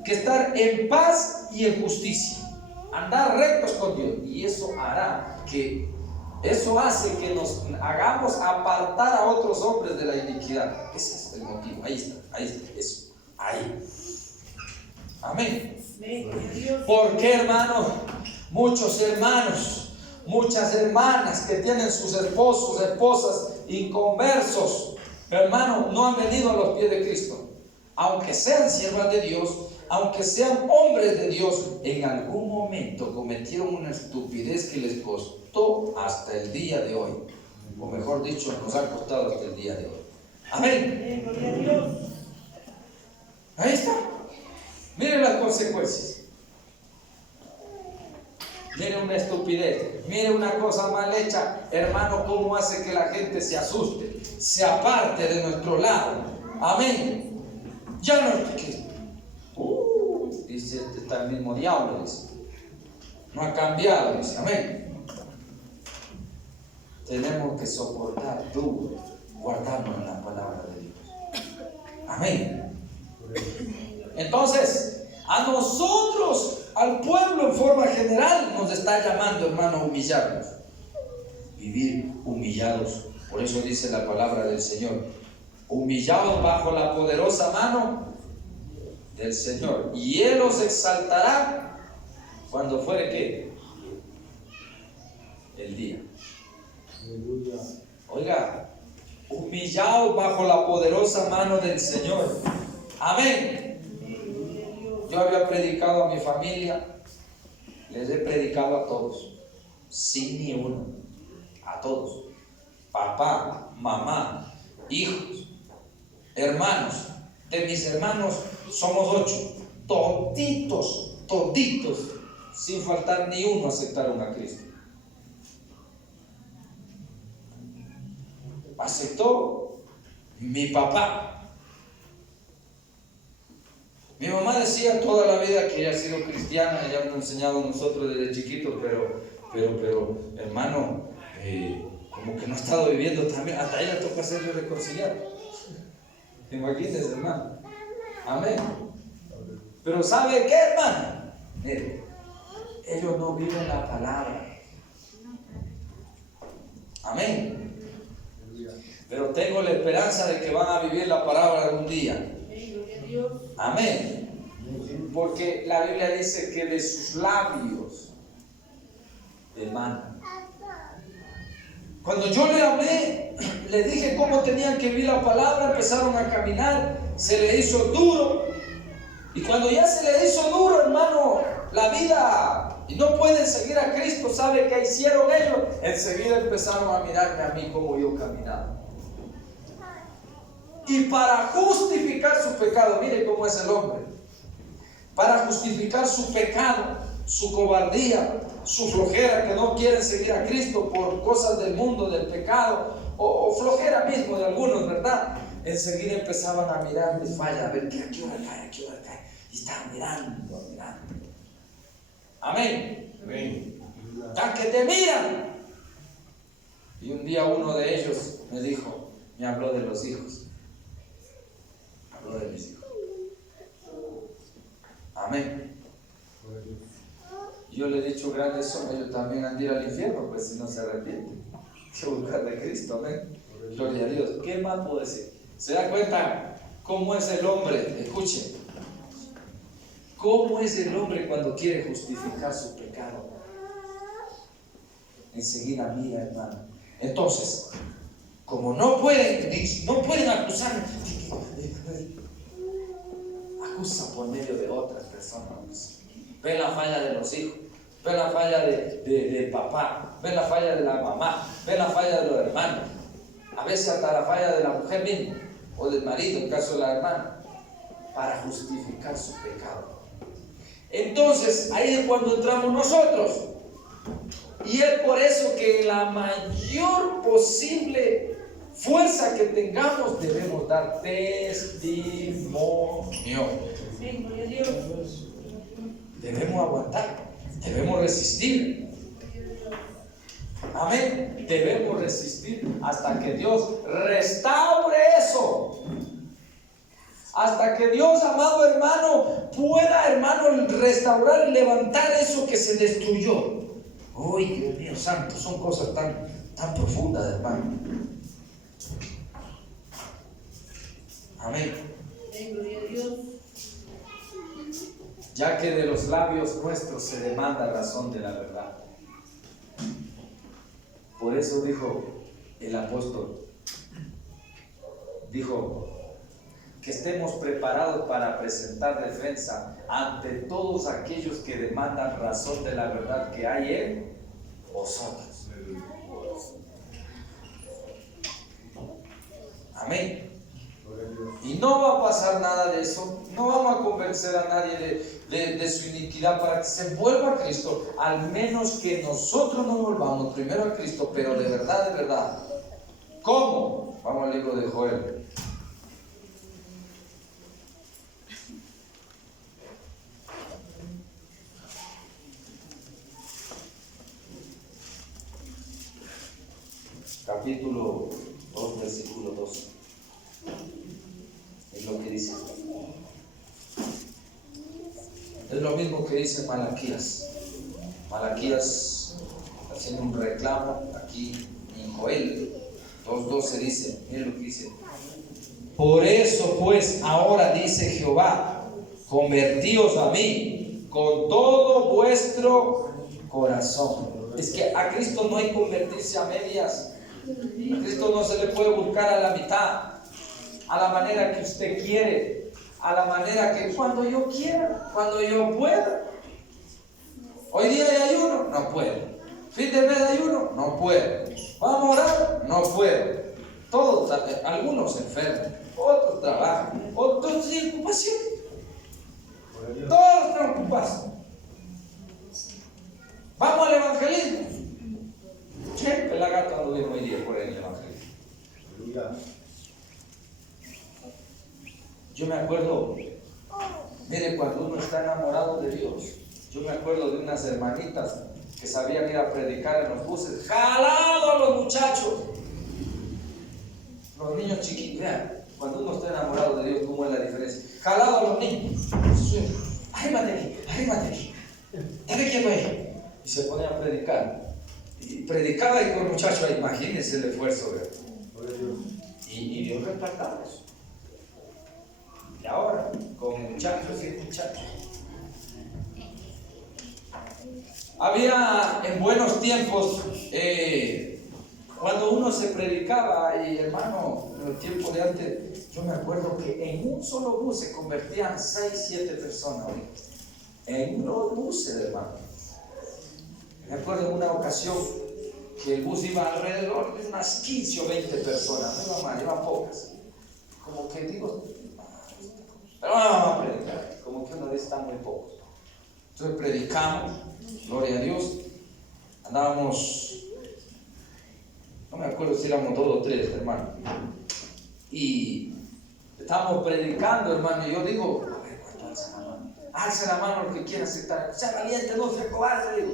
que estar en paz y en justicia. Andar rectos con Dios. Y eso hace que nos hagamos apartar a otros hombres de la iniquidad. Ese es el motivo. Ahí está, eso. Ahí. Amén. ¿Por qué, hermano? Muchos hermanos, muchas hermanas que tienen sus esposos, esposas inconversos, hermano, no han venido a los pies de Cristo. Aunque sean siervas de Dios, aunque sean hombres de Dios, en algún momento cometieron una estupidez que les costó hasta el día de hoy. O mejor dicho, nos ha costado hasta el día de hoy. Amén. Ahí está. Miren las consecuencias. Miren una estupidez. Miren una cosa mal hecha. Hermano, cómo hace que la gente se asuste, se aparte de nuestro lado. Amén. Ya no es que dice, está el mismo diablo, dice. No ha cambiado, dice. Amén. Tenemos que soportar duro, guardarnos en la palabra de Dios. Amén. Entonces, a nosotros, al pueblo en forma general, nos está llamando, hermano, a humillarnos. Vivir humillados. Por eso dice la palabra del Señor. Humillados bajo la poderosa mano del Señor, y Él os exaltará cuando fuere ¿qué? El día. Oiga, humillados bajo la poderosa mano del Señor. Amén. Yo había predicado a mi familia, les he predicado a todos, sin ni uno, a todos, papá, mamá, hijos, hermanos. De mis hermanos somos 8, toditos, sin faltar ni uno aceptaron a Cristo. Aceptó mi papá. Mi mamá decía toda la vida que ella ha sido cristiana, ella nos ha enseñado a nosotros desde chiquitos, pero hermano, como que no ha estado viviendo también, hasta ella toca hacerle reconciliar. Imagínense, hermano. Amén. Pero ¿sabe qué, hermano? Mire, ellos no viven la palabra. Amén. Pero tengo la esperanza de que van a vivir la palabra algún día. Amén. Porque la Biblia dice que de sus labios emana. Cuando yo le hablé, le dije cómo tenían que vivir la palabra, empezaron a caminar, se le hizo duro. Y cuando ya se le hizo duro, hermano, la vida, y no pueden seguir a Cristo, ¿sabe qué hicieron ellos? Enseguida empezaron a mirarme a mí como yo caminaba. Y para justificar su pecado, mire cómo es el hombre. Para justificar su pecado, su cobardía, su flojera, que no quieren seguir a Cristo por cosas del mundo, del pecado, o flojera mismo de algunos, ¿verdad? enseguida empezaban a mirar de falla, a ver a qué hora cae, a qué hora cae. Y estaban mirando. Amén. Ya que te miran. Y un día uno de ellos me habló de los hijos. Habló de mis hijos. Amén. Yo le he dicho, grandes son ellos también han de ir al infierno, pues si no se arrepienten. Que buscar de Cristo, amén. Gloria a Dios. ¿Qué más puedo decir? ¿Se da cuenta cómo es el hombre? Escuchen. ¿Cómo es el hombre cuando quiere justificar su pecado? Enseguida mira, hermano. Entonces, como no pueden acusar, acusa por medio de otras personas. Ven la falla de los hijos, ven la falla de papá, ven la falla de la mamá, ven la falla de los hermanos, a veces hasta la falla de la mujer misma o del marido, en caso de la hermana, para justificar su pecado. Entonces, ahí es cuando entramos nosotros. Y es por eso que la mayor posible fuerza que tengamos debemos dar testimonio. Debemos aguantar, debemos resistir. Amén. Debemos resistir hasta que Dios restaure eso. Hasta que Dios, amado hermano, pueda, hermano, restaurar y levantar eso que se destruyó. ¡Uy, Dios mío santo! Son cosas tan profundas, hermano. Amén. Gloria a Dios. Ya que de los labios nuestros se demanda razón de la verdad. Por eso dijo el apóstol, dijo que estemos preparados para presentar defensa ante todos aquellos que demandan razón de la verdad que hay en vosotros. Amén. Y no va a pasar nada de eso. No vamos a convencer a nadie de su iniquidad para que se vuelva a Cristo, al menos que nosotros nos volvamos primero a Cristo, pero de verdad, de verdad. ¿Cómo? Vamos al libro de Joel. Capítulo 2, versículo 12. Es lo que dice. Es lo mismo que dice Malaquías. Malaquías haciendo un reclamo aquí en Joel 2:12 dice, miren lo que dice. Por eso pues ahora dice Jehová, convertíos a mí con todo vuestro corazón. Es que a Cristo no hay convertirse a medias. A Cristo no se le puede buscar a la mitad, a la manera que usted quiere, a la manera que cuando yo quiera, cuando yo pueda. Hoy día hay ayuno, no puedo. Fin de mes de ayuno, no puedo. Vamos a orar, no puedo. Todos, algunos se enferman, otros trabajan, otros tienen ocupación. Todos tienen ocupación. Vamos al evangelismo. Che, la gata ando bien hoy día por el evangelismo. Yo me acuerdo, mire, cuando uno está enamorado de Dios, yo me acuerdo de unas hermanitas que sabían ir a predicar en los buses, jalado a los muchachos, los niños chiquitos. Vean, cuando uno está enamorado de Dios, ¿cómo es la diferencia? Jalado a los niños, arrímate aquí, dale quieto ahí, y se ponía a predicar. Y predicaba y con el muchacho, imagínense el esfuerzo, ¿verdad? Y Dios respaldaba eso. Y ahora, con muchachos y muchachos. Había en buenos tiempos, cuando uno se predicaba, y hermano, en el tiempo de antes, yo me acuerdo que en un solo bus se convertían 6, 7 personas. En unos buses, hermano. Me acuerdo en una ocasión que el bus iba alrededor de unas 15 o 20 personas, no iba mal, iban pocas. Como que digo, pero vamos a predicar, como que uno dice están muy pocos. Entonces predicamos, gloria a Dios, andábamos, no me acuerdo si éramos 2 o 3, hermano, y Estamos predicando, hermano, y yo digo, a ver, ¿cuánto alza la mano? Alza la mano el que quiera aceptar. Sea valiente, no sea cobarde, digo.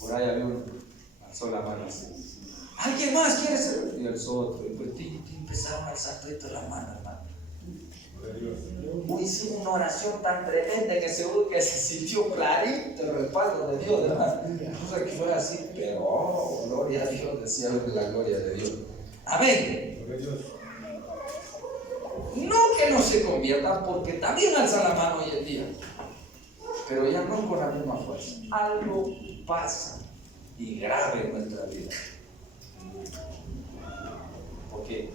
Por ahí había uno, alzó la mano así. ¿Alguien más quiere ser? Y alzó otro. Y pues empezaron a alzar toda la mano, hermano. Hicimos una oración tan tremenda que seguro que se sintió clarito el respaldo de Dios, hermano. No sé que fue así, pero oh, gloria a Dios, decía la gloria de Dios. Amén. No que no se conviertan, porque también alza la mano hoy en día, pero ya no con la misma fuerza. Algo pasa y grave en nuestra vida. Porque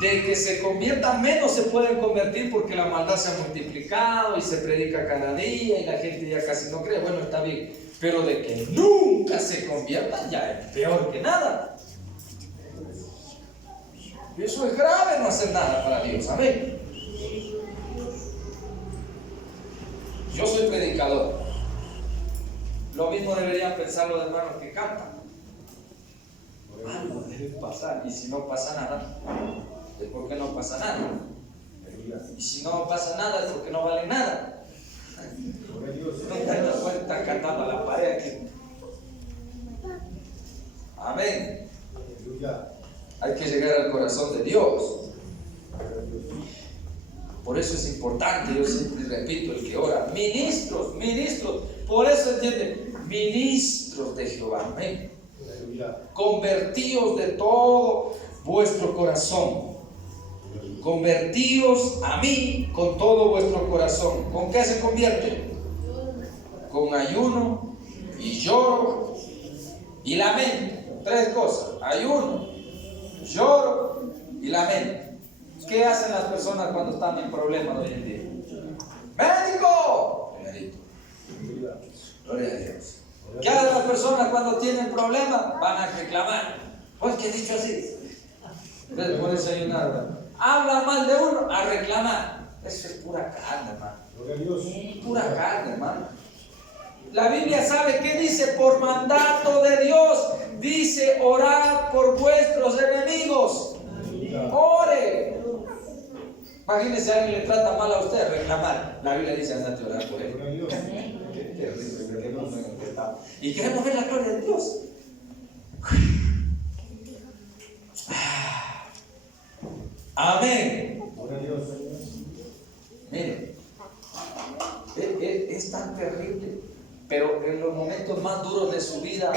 de que se conviertan menos se pueden convertir porque la maldad se ha multiplicado y se predica cada día y la gente ya casi no cree. Bueno, está bien, pero de que nunca se conviertan ya es peor que nada. Y eso es grave, no hacer nada para Dios. Amén. Yo soy predicador. Lo mismo deberían pensar los hermanos que cantan. Algo debe pasar, y si no pasa nada, es porque no pasa nada. Y si no pasa nada, es porque no vale nada. No te das cuenta cantando a la pared aquí. Amén. Hay que llegar al corazón de Dios. Por eso es importante, yo siempre repito, el que ora, ministros, por eso entiende, ministros de Jehová. Amén. Convertíos de todo vuestro corazón. Convertíos a mí con todo vuestro corazón. ¿Con qué se convierte? Con ayuno y lloro y lamento. 3 cosas: ayuno, lloro y lamento. ¿Qué hacen las personas cuando están en problemas hoy en día? ¡Médico! Gloria a Dios. ¿Qué hacen las personas cuando tienen problemas? Van a reclamar. Pues que he dicho así. Entonces puedes ayunar. Habla mal de uno, a reclamar. Eso es pura carne, hermano. Pura carne, hermano. La Biblia sabe qué dice: por mandato de Dios, dice: orad por vuestros enemigos. Ore. Imagínese, a alguien le trata mal a usted, a reclamar. La Biblia dice: andate a orar por él. Qué terrible, qué mundo en el que estamos. Y queremos ver la gloria de Dios. Amén. Mire, es tan terrible, pero en los momentos más duros de su vida,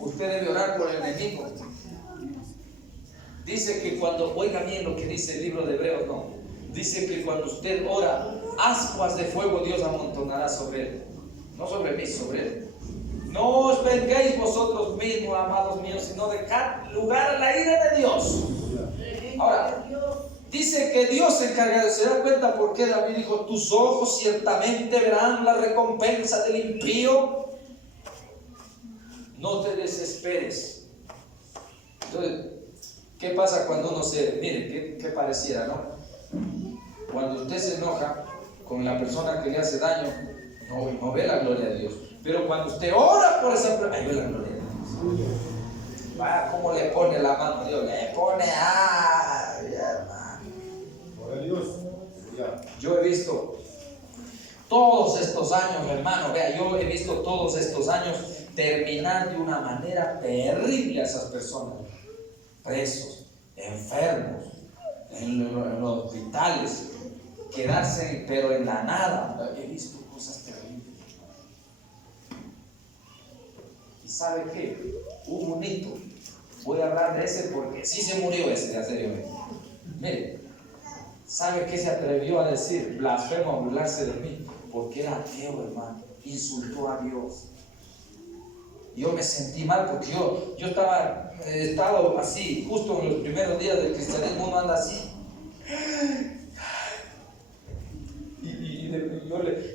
usted debe orar por el enemigo. Dice que cuando, oiga bien lo que dice el libro de Hebreos, no. Dice que cuando usted ora, ascuas de fuego Dios amontonará sobre él. No sobre mí, sobre él. No os venguéis vosotros mismos, amados míos, sino dejad lugar a la ira de Dios. Ahora, dice que Dios se encarga. ¿Se da cuenta por qué David dijo: tus ojos ciertamente verán la recompensa del impío? No te desesperes. Entonces, ¿qué pasa cuando uno se... Mire, ¿qué pareciera, no? Cuando usted se enoja con la persona que le hace daño, no ve la gloria de Dios. Pero cuando usted ora por esa persona, ahí ve la gloria de Dios. Vaya, ¿cómo le pone la mano Dios? Le pone, hermano. Por Dios. Yo he visto todos estos años, hermano, vea, yo he visto todos estos años terminar de una manera terrible a esas personas. Presos, enfermos, en los hospitales, quedarse pero en la nada. He visto cosas terribles. ¿Y sabe qué? Hubo un hito. Voy a hablar de ese porque sí se murió ese, de seriamente. Mire, ¿sabe qué se atrevió a decir? Blasfemo, a burlarse de mí, porque era ateo, hermano. Insultó a Dios. Yo me sentí mal porque yo he estado así, justo en los primeros días del cristianismo, uno anda así. Y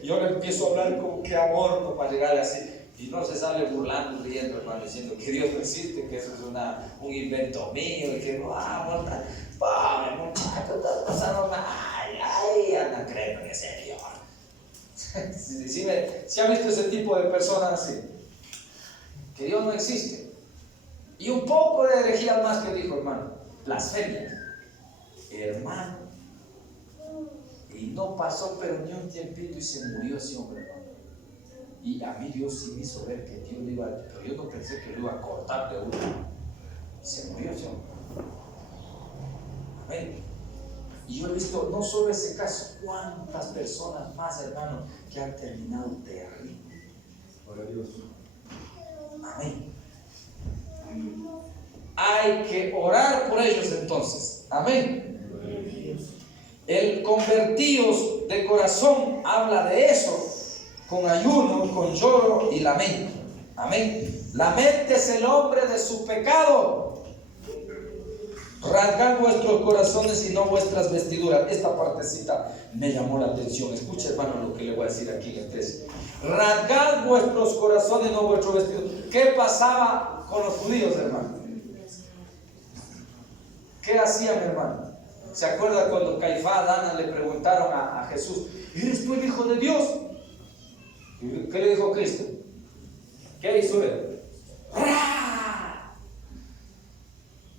yo le empiezo a hablar como que amor para llegarle así. Y no se sale burlando, riendo, hermano, diciendo que Dios no existe, que eso es un invento mío, y que pobre muchacho, está pasando mal, anda creyendo en ese Dios. ¿Sí ha visto ese tipo de personas así? Que Dios no existe. Y un poco de herejía más que dijo, hermano. Blasfemia. Hermano. Y no pasó pero ni un tiempito y se murió ese hombre, hermano. Y a mí Dios sí me hizo ver que Dios lo iba a... Pero yo no pensé que lo iba a cortar de uno. Se murió ese hombre. Amén. Y yo he visto no solo ese caso, cuántas personas más, hermano, que han terminado terrible. Gloria a Dios. Amén. Hay que orar por ellos entonces. Amén. Gloria a Dios. El convertidos de corazón habla de eso, con ayuno, con lloro y lamento. Amén. Lamentes el hombre de su pecado. Rasgad vuestros corazones y no vuestras vestiduras. Esta partecita me llamó la atención. Escucha, hermano, lo que le voy a decir aquí en el texto. Rasgad vuestros corazones y no vuestros vestidos. ¿Qué pasaba con los judíos, hermano? ¿Qué hacían, hermano? ¿Se acuerda cuando Caifás, Ana le preguntaron a Jesús: ¿eres tú el Hijo de Dios? ¿Qué le dijo Cristo? ¿Qué hizo él? ¡Ra!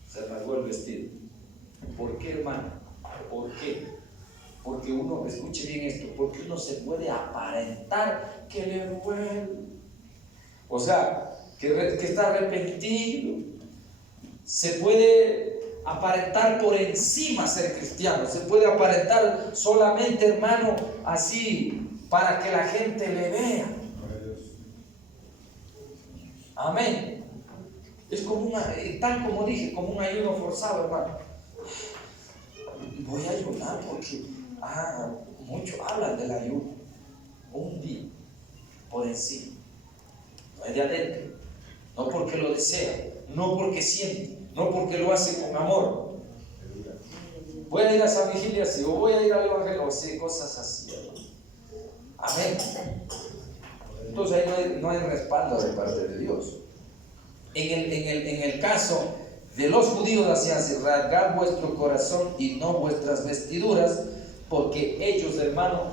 Se rasgó el vestido. ¿Por qué, hermano? ¿Por qué? Porque uno, escuche bien esto, porque uno se puede aparentar que le duele. O sea, que está arrepentido. Se puede aparentar por encima ser cristiano. Se puede aparentar solamente, hermano, así, para que la gente le vea. Amén. Es como tal como dije, como un ayuno forzado, hermano. Voy a ayunar porque muchos hablan del ayuno. Un día, por encima. No es de adentro. No porque lo desea, no porque siente, no porque lo hace con amor. Voy a ir a esa vigilia, sí, o voy a ir al evangelio, o sí, cosas así, hermano. Amén. Entonces ahí no hay respaldo de parte de Dios. En el caso de los judíos hacían así: rasgad vuestro corazón y no vuestras vestiduras, porque ellos, hermano,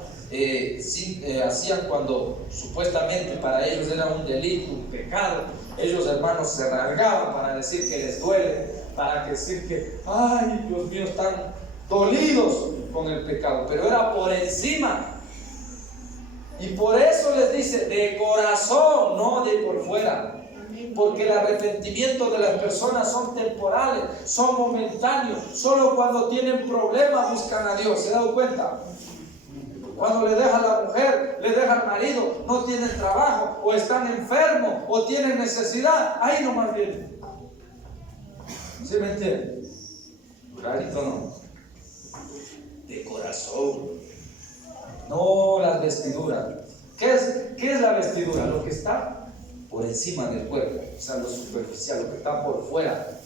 hacían cuando supuestamente para ellos era un delito, un pecado. Ellos, hermanos, se rasgaban para decir que les duele, para decir que, ay, Dios mío, están dolidos con el pecado, pero era por encima. Y por eso les dice de corazón, no de por fuera. Porque el arrepentimiento de las personas son temporales, son momentáneos. Solo cuando tienen problemas buscan a Dios. ¿Se dan cuenta? Cuando le deja a la mujer, le deja al marido, no tienen trabajo, o están enfermos, o tienen necesidad, ahí nomás vienen. ¿Sí me entienden? Clarito no. De corazón. No las vestiduras. ¿Qué es la vestidura? Lo que está por encima del cuerpo, o sea, lo superficial, lo que está por fuera.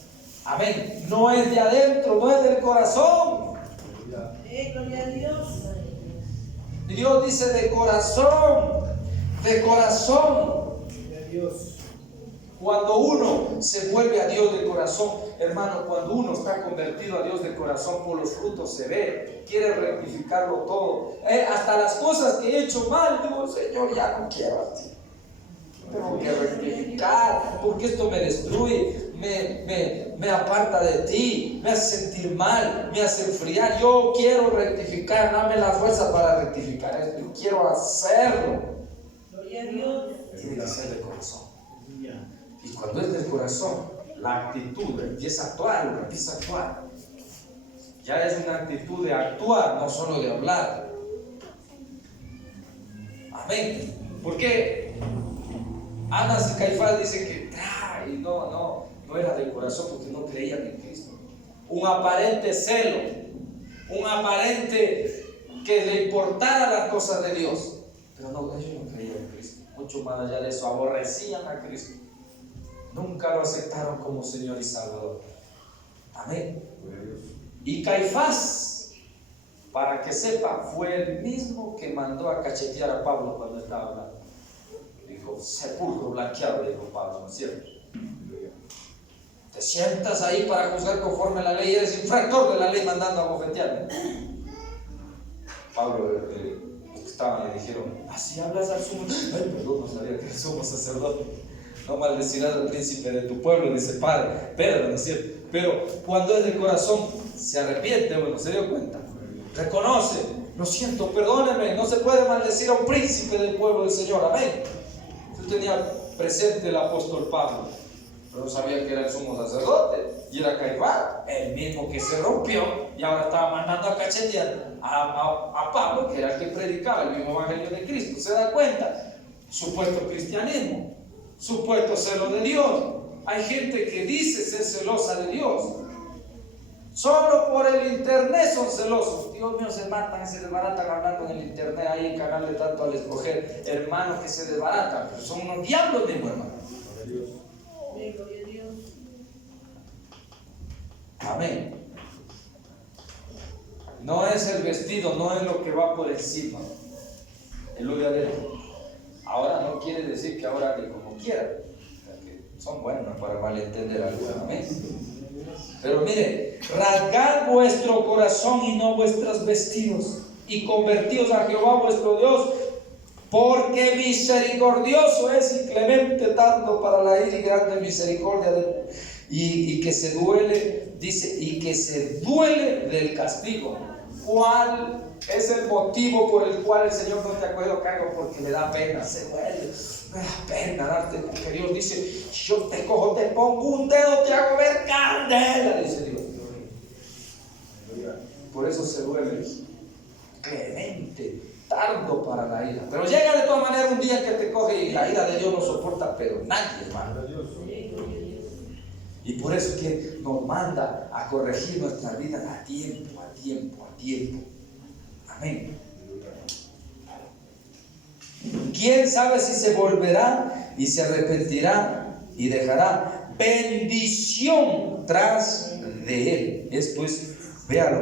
Amén. No es de adentro, no es del corazón. Gloria a Dios. Y Dios dice de corazón, de corazón. Gloria a Dios. Cuando uno se vuelve a Dios de corazón, hermano, cuando uno está convertido a Dios de corazón, por los frutos se ve, quiere rectificarlo todo. Hasta las cosas que he hecho mal, digo, Señor, ya no quiero a ti. Tengo que rectificar, porque esto me destruye, me aparta de ti, me hace sentir mal, me hace enfriar. Yo quiero rectificar, dame la fuerza para rectificar esto y quiero hacerlo. Gloria a Dios. Tiene que ser de corazón. Y cuando es del corazón, la actitud empieza a actuar, uno empieza a actuar. Ya es una actitud de actuar, no solo de hablar. Amén. ¿Por qué? Anás y Caifás dicen que no era del corazón porque no creían en Cristo. Un aparente celo, un aparente que le importara las cosas de Dios, pero no, ellos no creían en Cristo. Mucho más allá de eso, aborrecían a Cristo. Nunca lo aceptaron como Señor y Salvador. Amén. Y Caifás, para que sepa, fue el mismo que mandó a cachetear a Pablo cuando estaba hablando. Dijo, sepulcro blanqueado, dijo Pablo, ¿no es cierto? Te sientas ahí para juzgar conforme a la ley, eres infractor de la ley mandando a bofetearme. Pablo, los que estaban le dijeron, así hablas al sumo. Ay, perdón, no sabía que somos sacerdotes. No maldecirás al príncipe de tu pueblo, dice Padre. Pedro, ¿no es cierto? Pero cuando es de corazón, se arrepiente, bueno, se dio cuenta. Reconoce, lo siento, perdóneme, no se puede maldecir a un príncipe del pueblo del Señor. Amén. Yo tenía presente el apóstol Pablo, pero no sabía que era el sumo sacerdote y era Caifás, el mismo que se rompió y ahora estaba mandando a cachetear a Pablo, que era el que predicaba el mismo evangelio de Cristo. ¿Se da cuenta? Supuesto cristianismo, supuesto celo de Dios. Hay gente que dice ser celosa de Dios, solo por el internet son celosos. Dios mío, se matan, se desbaratan hablando en el internet, ahí en canal de tanto al escoger, hermanos que se desbaratan, pero son unos diablos mismos, hermano. Gloria a Dios. Amén. No es el vestido, no es lo que va por encima, es lo de adentro. Ahora no quiere decir que ahora que como quieran, porque son buenos para malentender algo. Amén. Pero mire, rasgad vuestro corazón y no vuestros vestidos, y convertíos a Jehová vuestro Dios, porque misericordioso es y clemente, tardo para la ira y grande misericordia, y que se duele, dice, y que se duele del castigo. ¿Cuál es el motivo por el cual el Señor no te ha cogido cargo? Porque le da pena, se duele, me da pena darte, porque Dios dice, yo te cojo, te pongo un dedo, te hago ver candela, dice Dios. Por eso se duele, clemente, tardo para la ira. Pero llega de todas maneras un día que te coge y la ira de Dios no soporta, pero nadie, hermano. Y por eso es que nos manda a corregir nuestra vida a tiempo, a tiempo, a tiempo. Amén. ¿Quién sabe si se volverá y se arrepentirá y dejará bendición tras de él? Esto es, véalo.